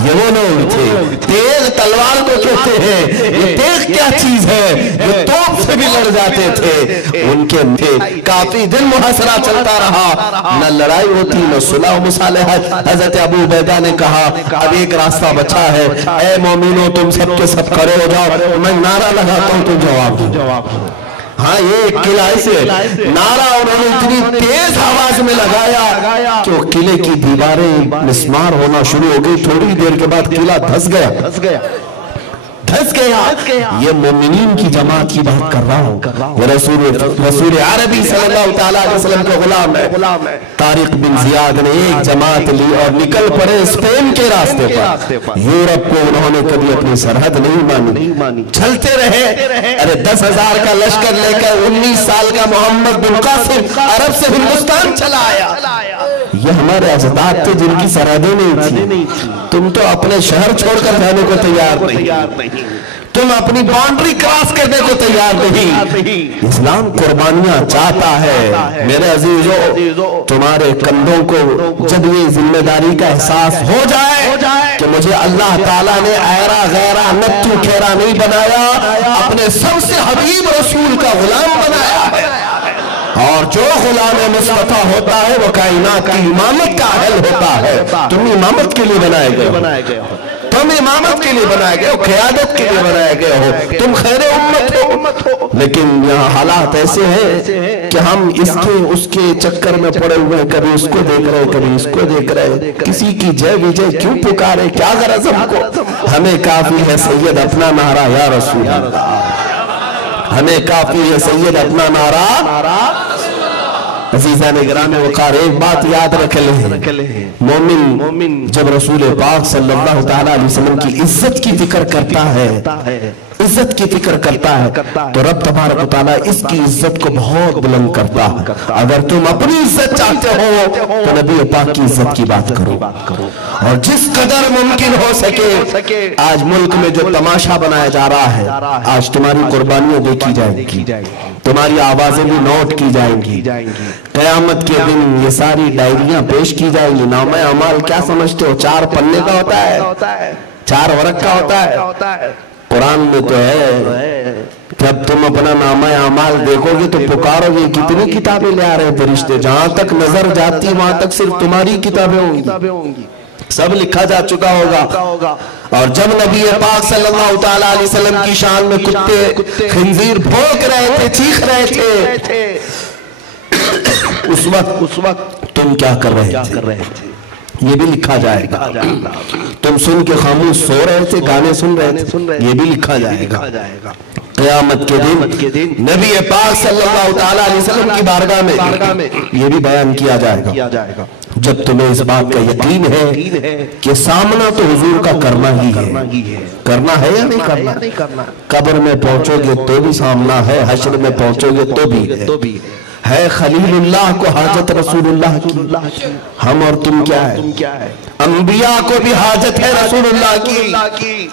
یہ وہ لوگ تھے، تیغ تلوار کو کہتے ہیں، یہ تیغ کیا چیز ہے، یہ توپ سے بھی لڑ جاتے تھے۔ ان کے کافی دن محاصرہ چلتا رہا، نہ لڑائی ہوتی نہ صلح و مصالحت۔ حضرت ابو عبیدہ نے کہا اب ایک راستہ بچا ہے، اے مومنوں تم سب کے سب کھڑے ہو جاؤ، میں نعرہ لگاتا ہوں تم جواب دو۔ ہاں یہ قلعہ سے نعرہ انہوں نے اتنی تیز آواز میں لگایا کہ وہ قلعے کی دیواریں مسمار ہونا شروع ہو گئی۔ تھوڑی دیر کے بعد قلعہ دھس گیا۔ یہ مومنین کی جماعت کی بات کر رہا ہوں، یہ رسول عربی صلی اللہ علیہ وسلم کے غلام ہے۔ طارق بن زیاد نے ایک جماعت لی اور نکل پڑے اسپین کے راستے پر۔ یورپ کو انہوں نے کبھی اپنی سرحد نہیں مانی، چلتے رہے۔ ارے 10,000 کا لشکر لے کر 19 سال کا محمد بن قاسم عرب سے ہندوستان چلا آیا۔ یہ ہمارے اجداد تھے جن کی سرحدیں نہیں تھی۔ تم تو اپنے شہر چھوڑ کر جانے کو تیار نہیں، تم اپنی باؤنڈری کراس کرنے کو تیار نہیں۔ اسلام قربانیاں چاہتا ہے میرے عزیزوں۔ تمہارے کندھوں کو جب یہ ذمہ داری کا احساس ہو جائے کہ مجھے اللہ تعالیٰ نے ایرا غیرہ نتو کھیرا نہیں بنایا، اپنے سب سے حبیب رسول کا غلام بنایا ہے، اور جو غلام مصطفیٰ ہوتا ہے وہ کائنات کی امامت کا اہل ہوتا ہے۔ تم امامت کے لیے بنائے گئے ہو، تم امامت کے لیے بنائے گئے ہو، قیادت کے لیے بنائے گئے ہو، تم خیر امت ہو۔ لیکن یہاں حالات ایسے ہیں کہ ہم اس کے چکر میں پڑے ہوئے، کبھی اس کو دیکھ رہے کبھی اس کو دیکھ رہے، کسی کی جے وجے کیوں پکارے، کیا غرض ہم کو؟ ہمیں کافی ہے سید اپنا نعرہ یا رسول اللہ، ہمیں کافی ہے سید اپنا نعرہ۔ عزیزان گرامی وقار ایک بات یاد رکھ لیں، مومن جب رسول پاک صلی اللہ علیہ وسلم کی عزت کی فکر کرتا ہے عزت کی فکر کرتا ہے تو رب تبارک و تعالیٰ اس کی عزت کو بہت بلند کرتا ہے۔ اگر تم اپنی عزت چاہتے ہو تو نبی پاک کی عزت کی بات کرو، اور جس قدر ممکن ہو سکے آج ملک میں جو تماشا بنایا جا رہا ہے، آج تمہاری قربانیاں دیکھی جائیں گی، تمہاری آوازیں بھی نوٹ کی جائیں گی، قیامت کے دن یہ ساری ڈائریاں پیش کی جائیں گی۔ نامہ اعمال کیا سمجھتے ہو 4 پنے کا ہوتا ہے، 4 ورق کا ہوتا ہے؟ قرآن میں تو ہے جب تم اپنا نامہ اعمال دیکھو گے تو پکارو گے کتنی کتابیں لے آ رہے ہیں فرشتے، جہاں تک نظر جاتی وہاں تک صرف تمہاری کتابیں ہوں گی، سب لکھا جا چکا ہوگا۔ اور جب نبی پاک صلی اللہ تعالیٰ علیہ وسلم کی شان میں کتے خنزیر بھونک رہے تھے، چیخ رہے تھے، اس وقت تم کیا کر رہے تھے یہ بھی لکھا جائے گا۔ تم سن کے خاموش سو رہے تھے، گانے سن رہے تھے، یہ بھی لکھا جائے گا۔ قیامت کے دن نبی پاک صلی اللہ تعالیٰ علیہ وسلم کی بارگاہ میں یہ بھی بیان کیا جائے گا۔ جب تمہیں اس بات کا یقین ہے کہ سامنا تو حضور کا کرنا ہی ہے، کرنا ہے یا نہیں کرنا، قبر میں پہنچو گے تو بھی سامنا ہے، حشر میں پہنچو گے تو بھی ہے۔ خلیل اللہ کو حاجت رسول اللہ کی، ہم اور تم کیا ہے؟ انبیاء کو بھی حاجت ہے رسول اللہ کی۔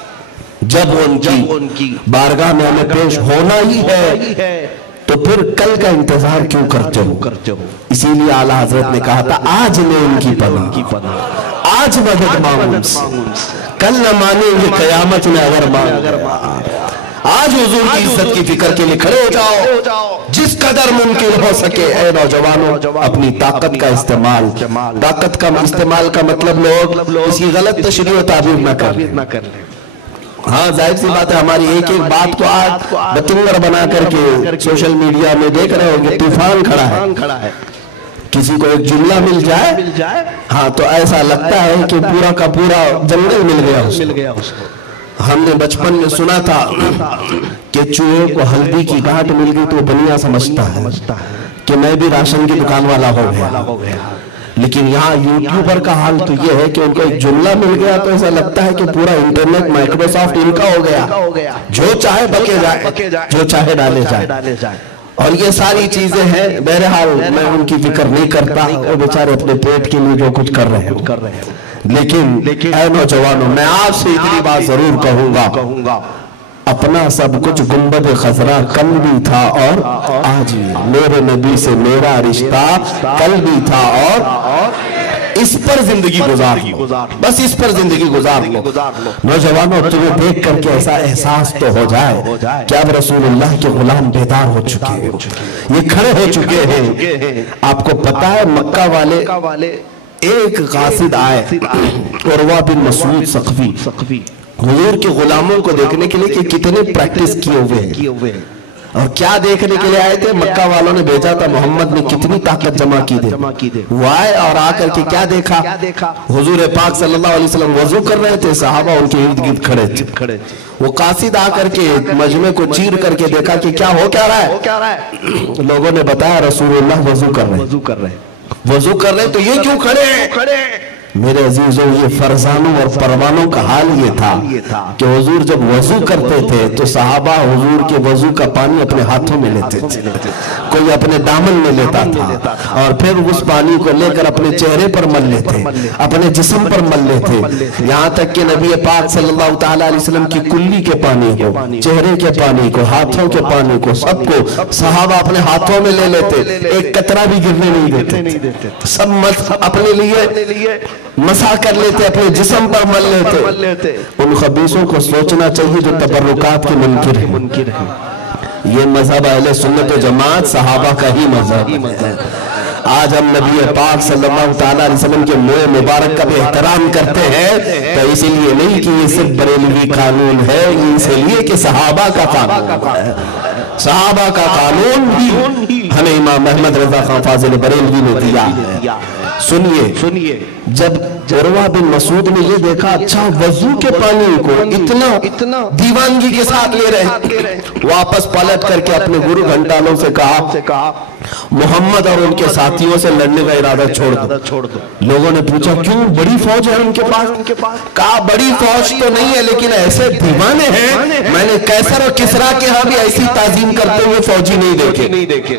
جب ان کی بارگاہ میں ہمیں پیش ہونا ہی ہے تو پھر کل کا انتظار کیوں کرتے ہو؟ اسی لیے اعلیٰ حضرت نے کہا تھا آج میں ان کی پناہ، آج مدد مانگوں کل نہ مانیں گے قیامت میں اگر مانگا۔ آج حضور کی عزت کی فکر کے لیے کھڑے ہو جاؤ، جس قدر ممکن ہو سکے اے نوجوانوں اپنی طاقت کا استعمال، طاقت کا استعمال کا مطلب لوگ اسی غلط تشریح و تعبیر نہ کر لیں۔ ہاں ظاہر سی بات ہے، ہماری ایک بات کو آج بتنگر بنا کر کے سوشل میڈیا میں دیکھ رہے ہو کہ طوفان کھڑا ہے، کسی کو ایک جملہ مل جائے ہاں تو ایسا لگتا ہے کہ پورا کا پورا جنگل مل گیا اس کو۔ ہم نے بچپن میں سنا تھا کہ چوہے کو ہلدی کی گانٹ مل گئی تو وہ بنیا سمجھتا ہے کہ میں بھی راشن کی دکان والا ہو گیا، لیکن یہاں یوٹیوبر کا حال تو یہ ہے کہ ان کو ایک جملہ مل گیا تو ایسا لگتا ہے کہ پورا انٹرنیٹ مائکروسافٹ ان کا ہو گیا، جو چاہے بکے جائے، جو چاہے ڈالے جائے۔ اور یہ ساری چیزیں ہیں، بہرحال میں ان کی فکر نہیں کرتا، وہ بیچارے اپنے پیٹ کے لیے جو کچھ کر رہے ہیں، لیکن اے نوجوانوں میں آپ سے اتنی بات ضرور کہوں گا، اپنا سب کچھ گنبد خضرا کل بھی تھا اور آج بھی، میرے نبی سے میرا رشتہ کل بھی تھا اور اس پر زندگی گزار لو، بس اس پر زندگی گزار لو۔ نوجوانوں تمہیں دیکھ کر کے ایسا احساس تو ہو جائے کہ اب رسول اللہ کے غلام بیدار ہو چکے ہیں، یہ کھڑے ہو چکے ہیں۔ آپ کو پتا ہے مکہ والے ایک قاصد آئے عروہ بن مسعود ثقفی، حضور کے غلاموں کو دیکھنے کے لیے کہ کتنے پریکٹس کیے ہوئے ہیں، اور کیا دیکھنے کے لیے آئے تھے؟ مکہ والوں نے بھیجا تھا محمد نے کتنی طاقت جمع کی دے، وہ آئے اور آ کر کے کیا دیکھا؟ حضور پاک صلی اللہ علیہ وسلم وضو کر رہے تھے، صحابہ ان کے ارد گرد کھڑے تھے۔ وہ قاصد آ کر کے مجمع کو چیر کر کے دیکھا کہ کیا ہو کیا رہا ہے؟ لوگوں نے بتایا رسول اللہ وضو کر رہے ہیں، تو یہ کیوں کھڑے ہیں؟ میرے عزیزوں یہ فرزانوں اور پروانوں کا حال یہ تھا کہ حضور جب وضو کرتے تھے تو صحابہ حضور کے وضو کا پانی اپنے ہاتھوں میں لیتے تھے، کوئی اپنے دامن میں لیتا تھا اور پھر اس پانی کو لے کر اپنے چہرے پر مل لیتے، اپنے جسم پر مل لیتے، یہاں تک کہ نبی پاک صلی اللہ تعالیٰ علیہ وسلم کی کلی کے پانی کو، چہرے کے پانی کو، ہاتھوں کے پانی کو، سب کو صحابہ اپنے ہاتھوں میں لے لیتے، ایک قطرہ بھی گرنے نہیں دیتے، سب اپنے لیے مسح کر لیتے، اپنے جسم پر مل لیتے۔ ان خبیثوں کو سوچنا چاہیے جو تبرکات کے منکر ہیں۔ یہ مذہب اہل سنت و جماعت صحابہ کا ہی مذہب ہے۔ آج ہم نبی پاک صلی اللہ تعالیٰ علیہ وسلم کے موئے مبارک کا بھی احترام کرتے ہیں تو اسی لیے نہیں کہ یہ صرف بریلوی قانون ہے، اس لیے کہ صحابہ کا قانون ہے۔ صحابہ کا قانون بھی ہمیں امام احمد رضا خان فاضل بریلوی نے دیا ہے۔ سنیے، جب عروہ بن مسعود نے یہ دیکھا اچھا وضو کے پانی کو اتنا دیوانگی کے ساتھ لے رہے ہیں، واپس پلٹ کر کے اپنے گرو گھنٹالوں سے کہا محمد اور ان کے ساتھیوں سے لڑنے کا ارادہ چھوڑ دو۔ لوگوں نے پوچھا کیوں، بڑی فوج ہے ان کے پاس؟ کہا بڑی فوج تو نہیں ہے لیکن ایسے دیوانے ہیں، میں نے قیصر اور کسریٰ کے ہاں بھی ایسی تعظیم کرتے ہوئے فوجی نہیں دیکھے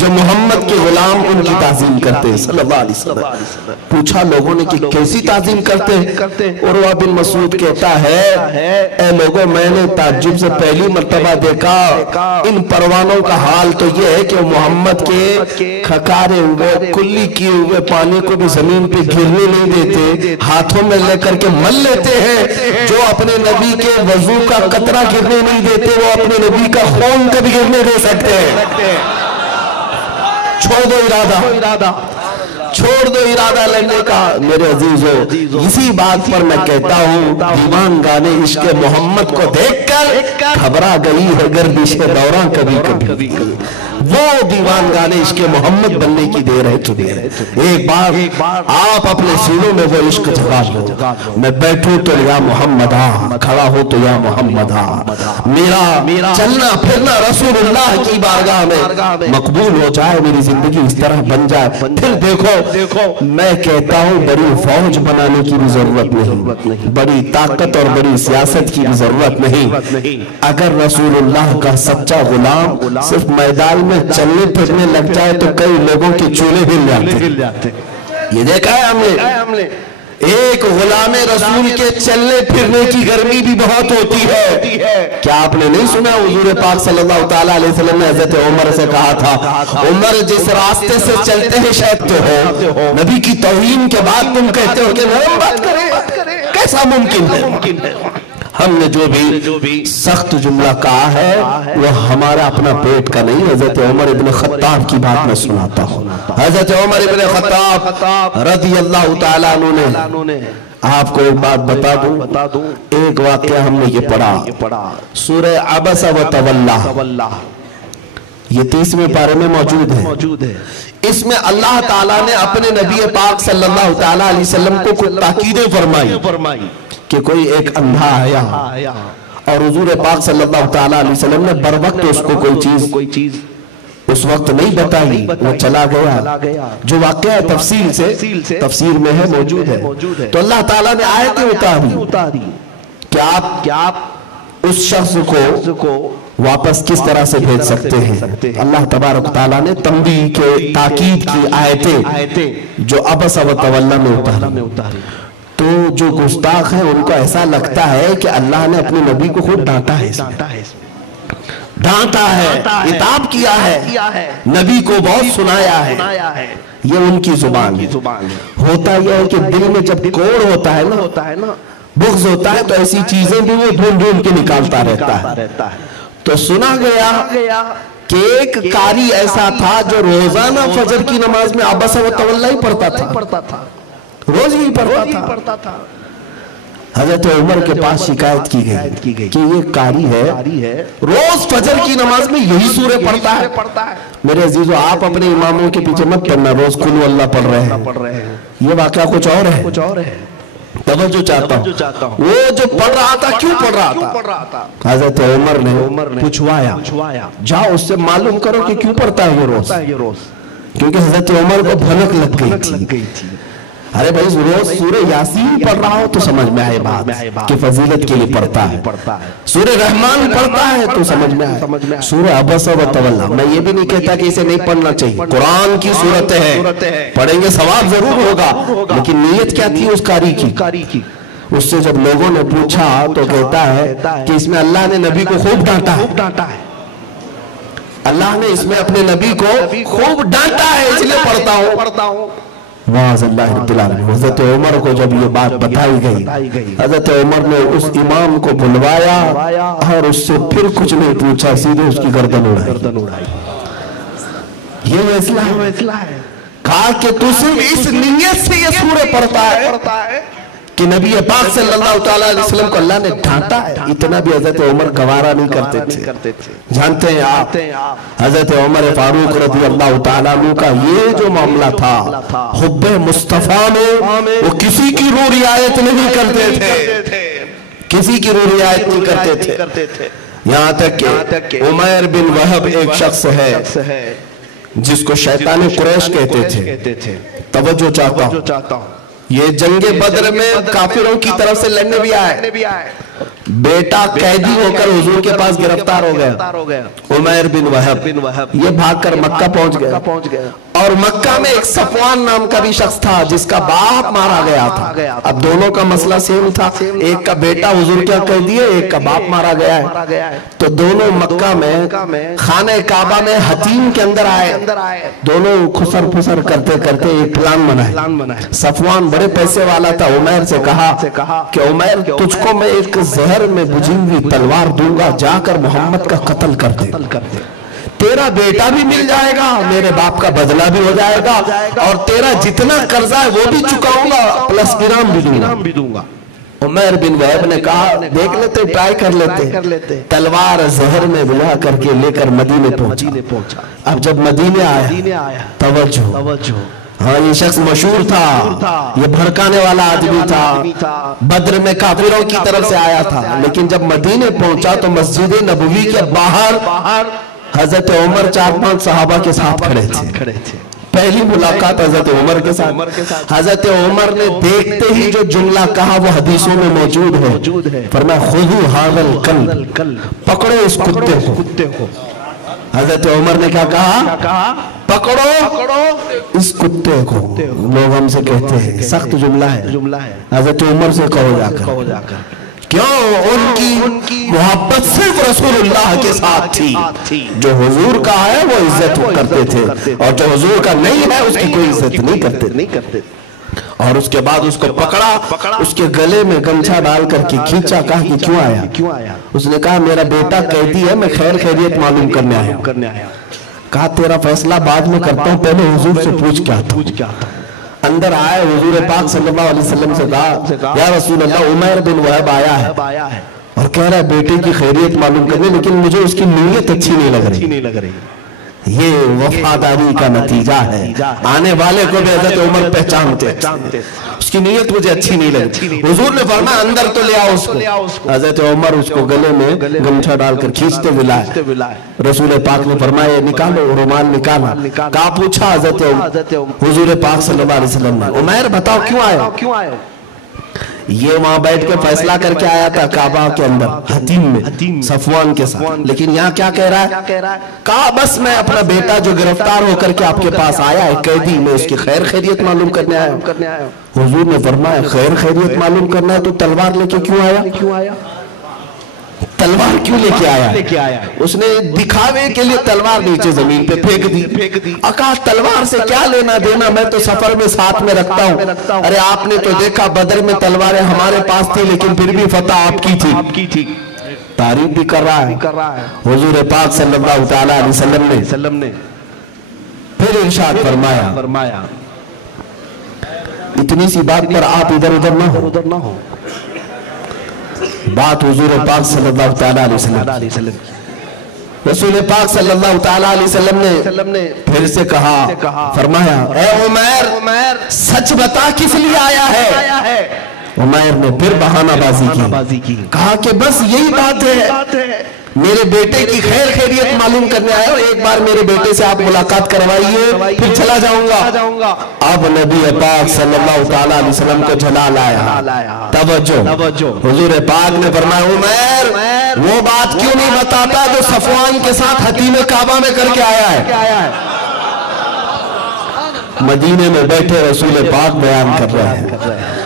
جو محمد کے غلام ان کی تعظیم کرتے ہیں صلی اللہ علیہ وسلم۔ پوچھا لوگوں نے کہ کیسی تعظیم کرتے ہیں؟ عروہ بن مسعود کہتا ہے اے لوگوں، میں نے تعجب سے پہلی مرتبہ دیکھا ان پروانوں کا حال تو یہ ہے کہ محمد کے کھکارے ہوئے کلی کیے ہوئے پانی کو بھی زمین پہ گرنے نہیں دیتے، ہاتھوں میں لے کر کے مل لیتے ہیں۔ جو اپنے نبی کے وضو کا قطرہ گرنے نہیں دیتے وہ اپنے نبی کا خون کبھی گرنے دے سکتے ہیں۔ چھوڑ دو ارادہ لڑنے کا میرے عزیزو۔ اسی بات پر میں کہتا ہوں دیوان گانے عشق محمد کو دیکھ کر گھبرا گئی ہے گردش دوراں کبھی کبھی۔ وہ دیوان گانے عشق محمد بننے کی دیر ہے تمہیں۔ ایک بار آپ اپنے سینوں میں وہ عشق جگا لو۔ میں بیٹھوں تو یا محمد آ، کھڑا ہو تو یا محمد آ، میرا چلنا پھرنا رسول اللہ کی بارگاہ میں مقبول ہو جائے، میری زندگی اس طرح بن جائے۔ پھر دیکھو میں کہتا ہوں بڑی فوج بنانے کی بھی ضرورت نہیں، بڑی طاقت اور بڑی سیاست کی بھی ضرورت نہیں۔ اگر رسول اللہ کا سچا غلام صرف میدان میں چلنے پھرنے لگ جائے تو کئی لوگوں کے چولے ہل جاتے۔ یہ دیکھا ہے ہم نے، ایک غلام رسول کے چلنے پھرنے کی گرمی بھی بہت ہوتی ہے۔ کیا آپ نے نہیں سنا حضور پاک صلی اللہ علیہ وسلم نے حضرت عمر سے کہا تھا عمر جس راستے سے چلتے ہیں شاید تو ہو، نبی کی توہین کے بعد تم کہتے ہو کہ نرم بات کریں، کیسا ممکن ہے؟ ہم نے جو بھی سخت جملہ کہا ہے وہ ہمارا اپنا پیٹ کا نہیں، حضرت عمر ابن خطاب کی بات میں سناتا ہوں۔ حضرت عمر ابن خطاب رضی اللہ تعالیٰ عنہ نے، آپ کو ایک بات بتا دوں، ایک واقعہ ہم نے یہ پڑھا سورہ عبس و تولا، یہ 30ویں پارے میں موجود ہے۔ اس میں اللہ تعالیٰ نے اپنے نبی پاک صلی اللہ علیہ وسلم کو کچھ تاکیدیں فرمائی کہ کوئی ایک اندھا آیا اور حضور پاک صلی اللہ علیہ وسلم نے بر وقت اس کو کوئی چیز اس وقت نہیں بتائی، وہ چلا گیا۔ جو واقعہ تفسیر میں ہے موجود ہے، تو اللہ تعالیٰ نے آیتیں اتاری کہ آپ اس شخص کو واپس کس طرح سے بھیج سکتے ہیں۔ اللہ تبارک تعالیٰ نے تنبیہ کے تاکید کی آیتیں جو عبس و تولا میں اتاری، تو جو گستاخ ہیں ان کو ایسا لگتا ہے کہ اللہ نے اپنے نبی کو خود ڈانٹا ہے، عتاب کیا ہے، نبی کو بہت سنایا ہے۔ یہ ان کی زبان ہے۔ ہوتا یہ ہے کہ دل میں جب کوڑ ہوتا ہے نا، بغض ہوتا ہے، تو ایسی چیزیں بھی وہ ڈھونڈ کے نکالتا رہتا ہے۔ تو سنا گیا کہ ایک قاری ایسا تھا جو روزانہ فجر کی نماز میں عبس و تولا ہی پڑھتا تھا، روز ہی پڑھتا تھا۔ حضرت عمر کے پاس شکایت کی گئی کہ یہ قاری ہے، روز فجر کی نماز میں یہی سورہ پڑھتا ہے۔ میرے عزیزو، آپ اپنے اماموں کے پیچھے مت پڑھنا، روز قل ہو اللہ پڑھ رہے ہیں، یہ واقعہ کچھ اور ہے۔ توجہ چاہتا ہوں، وہ جو پڑھ رہا تھا کیوں پڑھ رہا تھا؟ حضرت عمر نے پوچھوایا، جاؤ اس سے معلوم کرو کہ کیوں پڑھتا ہے یہ روز، کیونکہ حضرت عمر کو بھنک لگ گئی تھی۔ ارے بھائی روز سورہ یاسین پڑھ رہا ہو تو سمجھ میں آئے بات کہ فضیلت کے لیے پڑھتا ہے، سورہ رحمان پڑھتا ہے تو سمجھ میں آئے، سورہ عبس و تولا میں یہ بھی نہیں کہتا کہ اسے نہیں پڑھنا چاہیے، قرآن کی صورت ہے، پڑھیں گے ثواب ضرور ہوگا، لیکن نیت کیا تھی اس قاری کی؟ اس سے جب لوگوں نے پوچھا تو کہتا ہے کہ اس میں اللہ نے نبی کو خوب ڈانٹا ہے، اللہ نے اس میں اپنے نبی کو خوب ڈانٹا ہے، اس لیے پڑھتا ہوں۔ معاذ اللہ رب العالمین۔ حضرت عمر کو جب یہ بات بتائی گئی، حضرت عمر نے اس امام کو بلوایا اور اس سے پھر کچھ نہیں پوچھا، سیدھے اس کی گردن اڑائی۔ یہ فیصلہ ہے، کہا کہ تو صرف اس نیت سے یہ سورہ پڑھتا ہے کہ نبی پاک صلی اللہ علیہ وسلم کو اللہ نے ڈانٹا ہے۔ اتنا بھی حضرت عمر گوارا نہیں کرتے تھے۔ جانتے ہیں آپ حضرت عمر فاروق رضی اللہ تعالیٰ عنہ کا یہ جو معاملہ تھا، حب مصطفیٰ میں وہ کسی کی روح رعایت نہیں کرتے تھے، یہاں تک کہ عمیر بن وہب ایک شخص ہے، جس کو شیطان قریش کہتے تھے. توجہ چاہتا ہوں, یہ جنگ بدر میں کافروں کی طرف سے لڑنے بھی آئے. بیٹا قیدی ہو کر حضور کے پاس گرفتار ہو گیا, عمیر بن وہب. یہ بھاگ کر مکہ پہنچ گیا, اور مکہ میں ایک صفوان نام کا بھی شخص تھا جس کا باپ مارا گیا تھا. اب دونوں کا مسئلہ سیم تھا, ایک کا بیٹا حضور کیا قیدی ہے, ایک کا باپ مارا گیا ہے. تو دونوں مکہ میں خانہ کعبہ میں حتیم کے اندر آئے. دونوں خسر پھسر کرتے کرتے ایک پلان بنائے. صفوان بڑے پیسے والا تھا, عمیر سے کہا کہ عمیر تجھ کو میں ایک زہر میں بجھی ہوئی تلوار دوں گا, جا کر محمد کا قتل کر دے. تیرا بیٹا بھی مل جائے گا, میرے باپ کا بدلہ بھی ہو جائے گا, اور تیرا جتنا قرضہ ہے وہ بھی چکاؤں گا, پلس انعام بھی دوں گا. عمیر بن وہب نے کہا دیکھ لیتے, ٹرائی کر لیتے. تلوار زہر میں بلا کر کے لے کر مدینے پہنچا. اب جب مدینے آیا, توجہ, ہاں یہ شخص مشہور تھا, یہ بھڑکانے والا آدمی تھا, بدر میں کافروں کی طرف سے آیا تھا. لیکن جب مدینے پہنچا تو مسجد نبوی کے باہر حضرت عمر 4-5 صحابہ کے ساتھ کھڑے تھے. پہلی ملاقات حضرت عمر کے ساتھ. حضرت عمر نے دیکھتے ہی جو جملہ کہا وہ حدیثوں میں موجود ہے, فرمایا خذو ھذا الکلب, پکڑو اس کتے کو. حضرت عمر نے کیا کہا, پکڑو اس کتے کو. لوگ ہم سے کہتے ہیں سخت جملہ ہے, حضرت عمر سے کہو جا کر. کیوں؟ ان کی محبت صرف رسول اللہ کے ساتھ تھی. جو حضور کا ہے وہ عزت کرتے تھے, اور جو حضور کا نہیں ہے اس کی کوئی عزت نہیں کرتے. اور اس کے بعد اس کو پکڑا, اس کے گلے میں گمچھا ڈال کر کے کھینچا. کہا کہ کیوں آیا؟ اس نے کہا میرا بیٹا قیدی ہے, میں خیر خیریت معلوم کرنے آیا. کہا تیرا فیصلہ بعد میں کرتا ہوں, پہلے حضور سے پوچھ کیا تھا. اندر آئے, حضور پاک صلی اللہ علیہ وسلم سے کہا یا رسول اللہ عمیر بن وہب آیا ہے اور کہہ رہا ہے بیٹے کی خیریت معلوم کرنے, لیکن مجھے اس کی نیت اچھی نہیں لگ رہی. یہ وفاداری کا نتیجہ ہے. آنے والے کو بھی حضرت عمر پہچانتے, اس کی نیت مجھے اچھی نہیں لگتی. حضور نے فرمایا اندر تو لے آؤ اس کو. حضرت عمر اس کو گلے میں گمچھا ڈال کر کھینچتے لائے. رسول پاک نے فرمایا نکالو, رومال نکالا. کہا پوچھا حضرت حضور پاک صلی اللہ علیہ وسلم نے, عمیر بتاؤ کیوں آئے؟ یہ وہاں بیٹھ کے فیصلہ کر کے آیا تھا کعبہ کے اندر حتیم میں صفوان کے ساتھ, لیکن یہاں کیا کہہ رہا ہے؟ کہا بس میں اپنا بیٹا جو گرفتار ہو کر کے آپ کے پاس آیا ہے قیدی, میں اس کی خیر خیریت معلوم کرنے آیا ہوں. حضور نے فرمایا خیر خیریت معلوم کرنا ہے تو تلوار لے کے کیوں آیا؟ تلوار کیوں لے کے آیا؟ اس نے دکھاوے کے لیے تلوار نیچے زمین پہ پھینک دی. کہا تلوار سے کیا لینا دینا, میں تو سفر میں ساتھ میں رکھتا ہوں. ارے آپ نے تو دیکھا بدر میں تلواریں ہمارے پاس تھی, لیکن پھر بھی فتح آپ کی تھی. تعریف بھی کر رہا ہے. حضور پاک صلی اللہ تعالی علیہ وسلم نے پھر ارشاد فرمایا اتنی سی بات پر آپ ادھر ادھر نہ ہو. بات حضور پاک صلی اللہ تعالیٰ علیہ وسلم, رسول پاک صلی اللہ تعالیٰ علیہ وسلم نے پھر سے کہا, فرمایا اے عمیر سچ بتا کس لیے آیا ہے؟ عمیر نے پھر بہانہ بازی کی. کہا کہ بس یہی بات ہے, میرے بیٹے کی خیر خیریت معلوم کرنے آئے, اور ایک بار میرے بیٹے سے آپ ملاقات کروائیے, پھر چلا جاؤں گا. اب نبی پاک صلی اللہ تعالیٰ علیہ وسلم کو جلال آیا. توجہ, حضور پاک نے فرمایا عمیر وہ بات کیوں نہیں بتاتا جو صفوان کے ساتھ حتیم کعبہ میں کر کے آیا ہے؟ مدینے میں بیٹھے رسول پاک بیان کر رہے ہیں,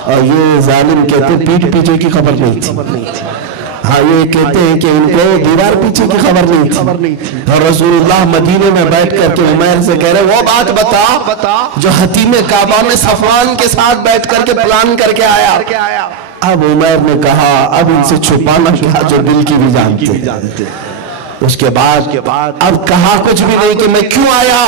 اور یہ ظالم کہتے پیٹ پیچھے کی خبر نہیں تھی. ہاں یہ کہتے ہیں کہ ان کو دیوار پیچھے کی خبر نہیں تھی, اور رسول اللہ مدینے میں بیٹھ کر کے عمیر سے کہہ رہے وہ بات بتا جو حتیم کعبہ میں صفوان کے ساتھ بیٹھ کر کے پلان کر کے آیا. اب عمیر نے کہا اب ان سے چھپانا کیا جو دل کی بھی جانتے. اس کے بعد اب کہا کچھ بھی نہیں کہ میں کیوں آیا,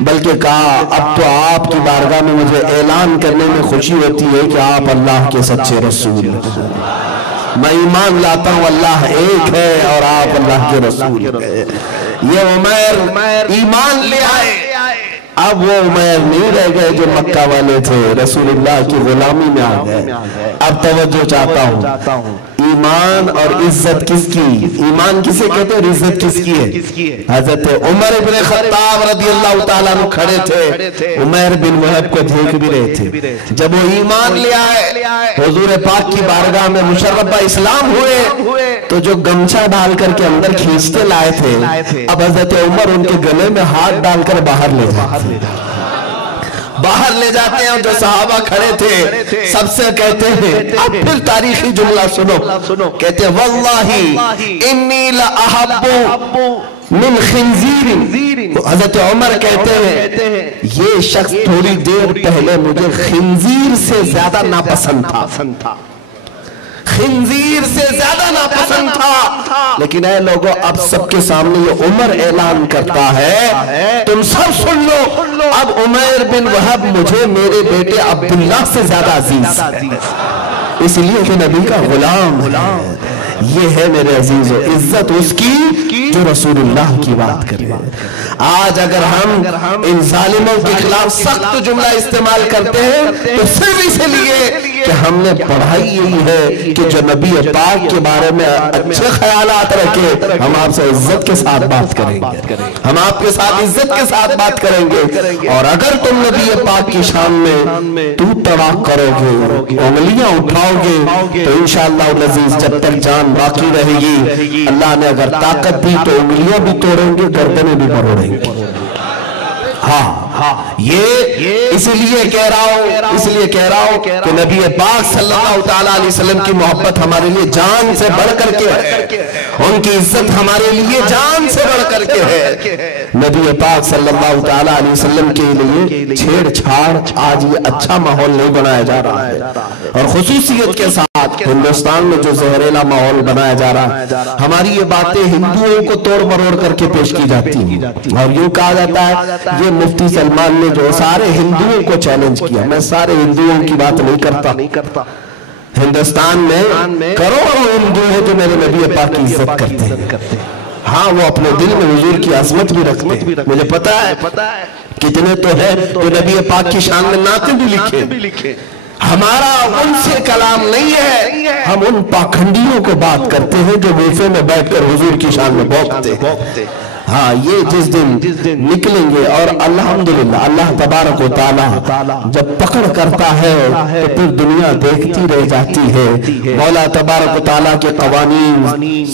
بلکہ کہا اب تو آپ کی بارگاہ میں مجھے اعلان کرنے میں خوشی ہوتی ہے کہ آپ اللہ کے سچے رسول ہیں. میں ایمان لاتا ہوں اللہ ایک ہے اور آپ اللہ کے رسول ہیں. یہ عمیر ایمان لے آئے. اب وہ عمیر نہیں رہ گئے جو مکہ والے تھے, رسول اللہ کی غلامی میں آ گئے. اب توجہ چاہتا ہوں, ایمان اور عزت کس کی؟ ایمان کسے کہتے ہیں اور عزت کس کی ہے؟ حضرت عمر بن خطاب رضی اللہ تعالیٰ عنہ کھڑے تھے، عمیر بن وہب کو دیکھ بھی رہے تھے۔ جب وہ ایمان لے آئے، حضور پاک کی بارگاہ میں مشرفہ اسلام ہوئے، تو جو گمچہ ڈال کر کے اندر کھینچتے لائے تھے، اب حضرت عمر ان کے گلے میں ہاتھ ڈال کر باہر لے جاتے ہیں، اور جو صحابہ کھڑے تھے سب سے کہتے ہیں، اب پھر تاریخی جملہ سنو، کہتے ہیں واللہ انی لأحب من خنزیر، حضرت عمر کہتے ہیں یہ شخص تھوڑی دیر پہلے مجھے خنزیر سے زیادہ ناپسند تھا، خنزیر سے زیادہ ناپسند تھا، لیکن اے لوگوں اب سب کے سامنے یہ عمر اعلان کرتا ہے، تم سب سن لو، اب عمیر بن وہب مجھے میرے بیٹے عبداللہ سے زیادہ عزیز، اس لیے کہ نبی کا غلام ہے۔ یہ ہے میرے عزیزو عزت اس کی جو رسول اللہ کی بات کرے۔ آج اگر ہم ان ظالموں کے خلاف سخت جملہ استعمال کرتے ہیں تو صرف اس لیے کہ ہم نے پڑھائی یہی ہے کہ جو نبی پاک کے بارے میں اچھے خیالات رکھے، ہم آپ سے عزت کے ساتھ بات کریں گے، ہم آپ کے ساتھ عزت کے ساتھ بات کریں گے، اور اگر تم نبی پاک کی شان میں تو طواق کرو گے، انگلیاں اٹھاؤ گے، تو انشاءاللہ العزیز جب تک جان باقی رہے گی اللہ نے اگر طاقت دی تو انگلیاں بھی توڑیں گے، گردنیں بھی مروڑیں گے۔ ہاں یہ اس لیے کہہ رہا ہوں کہ نبی پاک صلی اللہ تعالیٰ علیہ وسلم کی محبت ہمارے لیے جان سے بڑھ کر کے ہے، ان کی عزت ہمارے لیے جان سے بڑھ کر کے ہے۔ نبی پاک صلی اللہ تعالیٰ علیہ وسلم کے لیے چھیڑ چھاڑ آج یہ اچھا ماحول نہیں بنایا جا رہا ہے، اور خصوصیت کے ساتھ ہندوستان میں جو زہریلا ماحول بنایا جا رہا ہے، ہماری یہ باتیں ہندوؤں کو توڑ مروڑ کر کے پیش کی جاتی ہیں، اور یوں کہا جاتا ہے یہ مفتی سلمان نے جو سارے ہندوؤں کو چیلنج کیا، میں سارے ہندوؤں کی بات نہیں کرتا، ہندوستان میں کروڑوں ہندو ہیں جو میرے نبی پاک کی عزت کرتے ہیں، ہاں وہ اپنے دل میں حضور کی عظمت بھی رکھتے ہیں، مجھے پتا ہے کتنے تو ہے جو نبی پاک کی شان میں نعتیں بھی لکھے، ہمارا ان سے کلام نہیں ہے، ہم ان پاکھنڈیوں کو بات کرتے ہیں جو ویفے میں بیٹھ کر حضور کی شان میں بھونکتے ہیں۔ ہاں یہ جس دن نکلیں گے، اور الحمدللہ اللہ تبارک و تعالیٰ جب پکڑ کرتا ہے تو پھر دنیا دیکھتی رہ جاتی ہے۔ مولا تبارک و تعالیٰ کے قوانین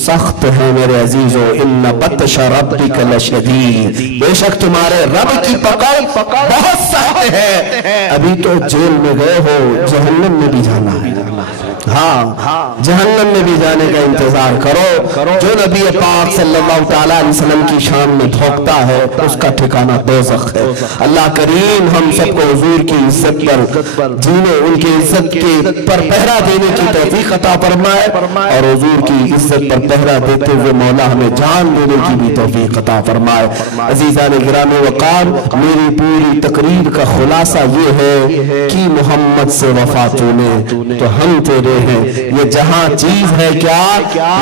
سخت ہیں میرے عزیزو، ان بطش ربک لشدید، بے شک تمہارے رب کی پکڑ بہت سخت ہے۔ ابھی تو جیل میں گئے ہو، جہنم میں بھی جانا ہے، ہاں جہنم میں بھی جانے کا انتظار کرو۔ جو نبی پاک صلی اللہ تعالیٰ علیہ وسلم کی شان میں دھوکتا ہے اس کا ٹھکانہ دوزخ ہے۔ اللہ کریم ہم سب کو حضور کی عزت پر جینے، ان کی عزت پر پہرا دینے کی توفیق عطا فرمائے، اور حضور کی عزت پر پہرا دیتے ہوئے مولا ہمیں جان دینے کی بھی توفیق عطا فرمائے۔ عزیزان گرامی وقار، میری پوری تقریر کا خلاصہ یہ ہے کہ محمد سے وفا تونے تو ہم تیرے ہیں، یہ جہاں چیز ہے کیا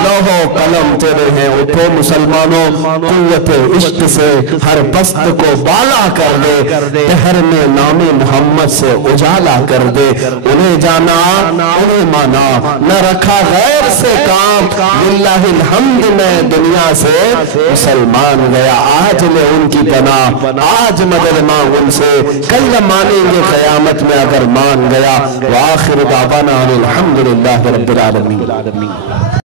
لوح و قلم تیرے ہیں۔ اٹھو مسلمانوں، قوت عشق سے ہر پست کو بالا کر دے، دہر میں نام محمد سے اجالا کر دے، انہیں جانا انہیں مانا، نہ رکھا غیر سے کام، للہ الحمد میں دنیا سے مسلمان گیا، آج لے ان کی پناہ، آج مدد مانگ ان سے، کل مانیں گے قیامت میں اگر مان گیا۔ وآخر دعوانا الحمدللہ رب العالمین۔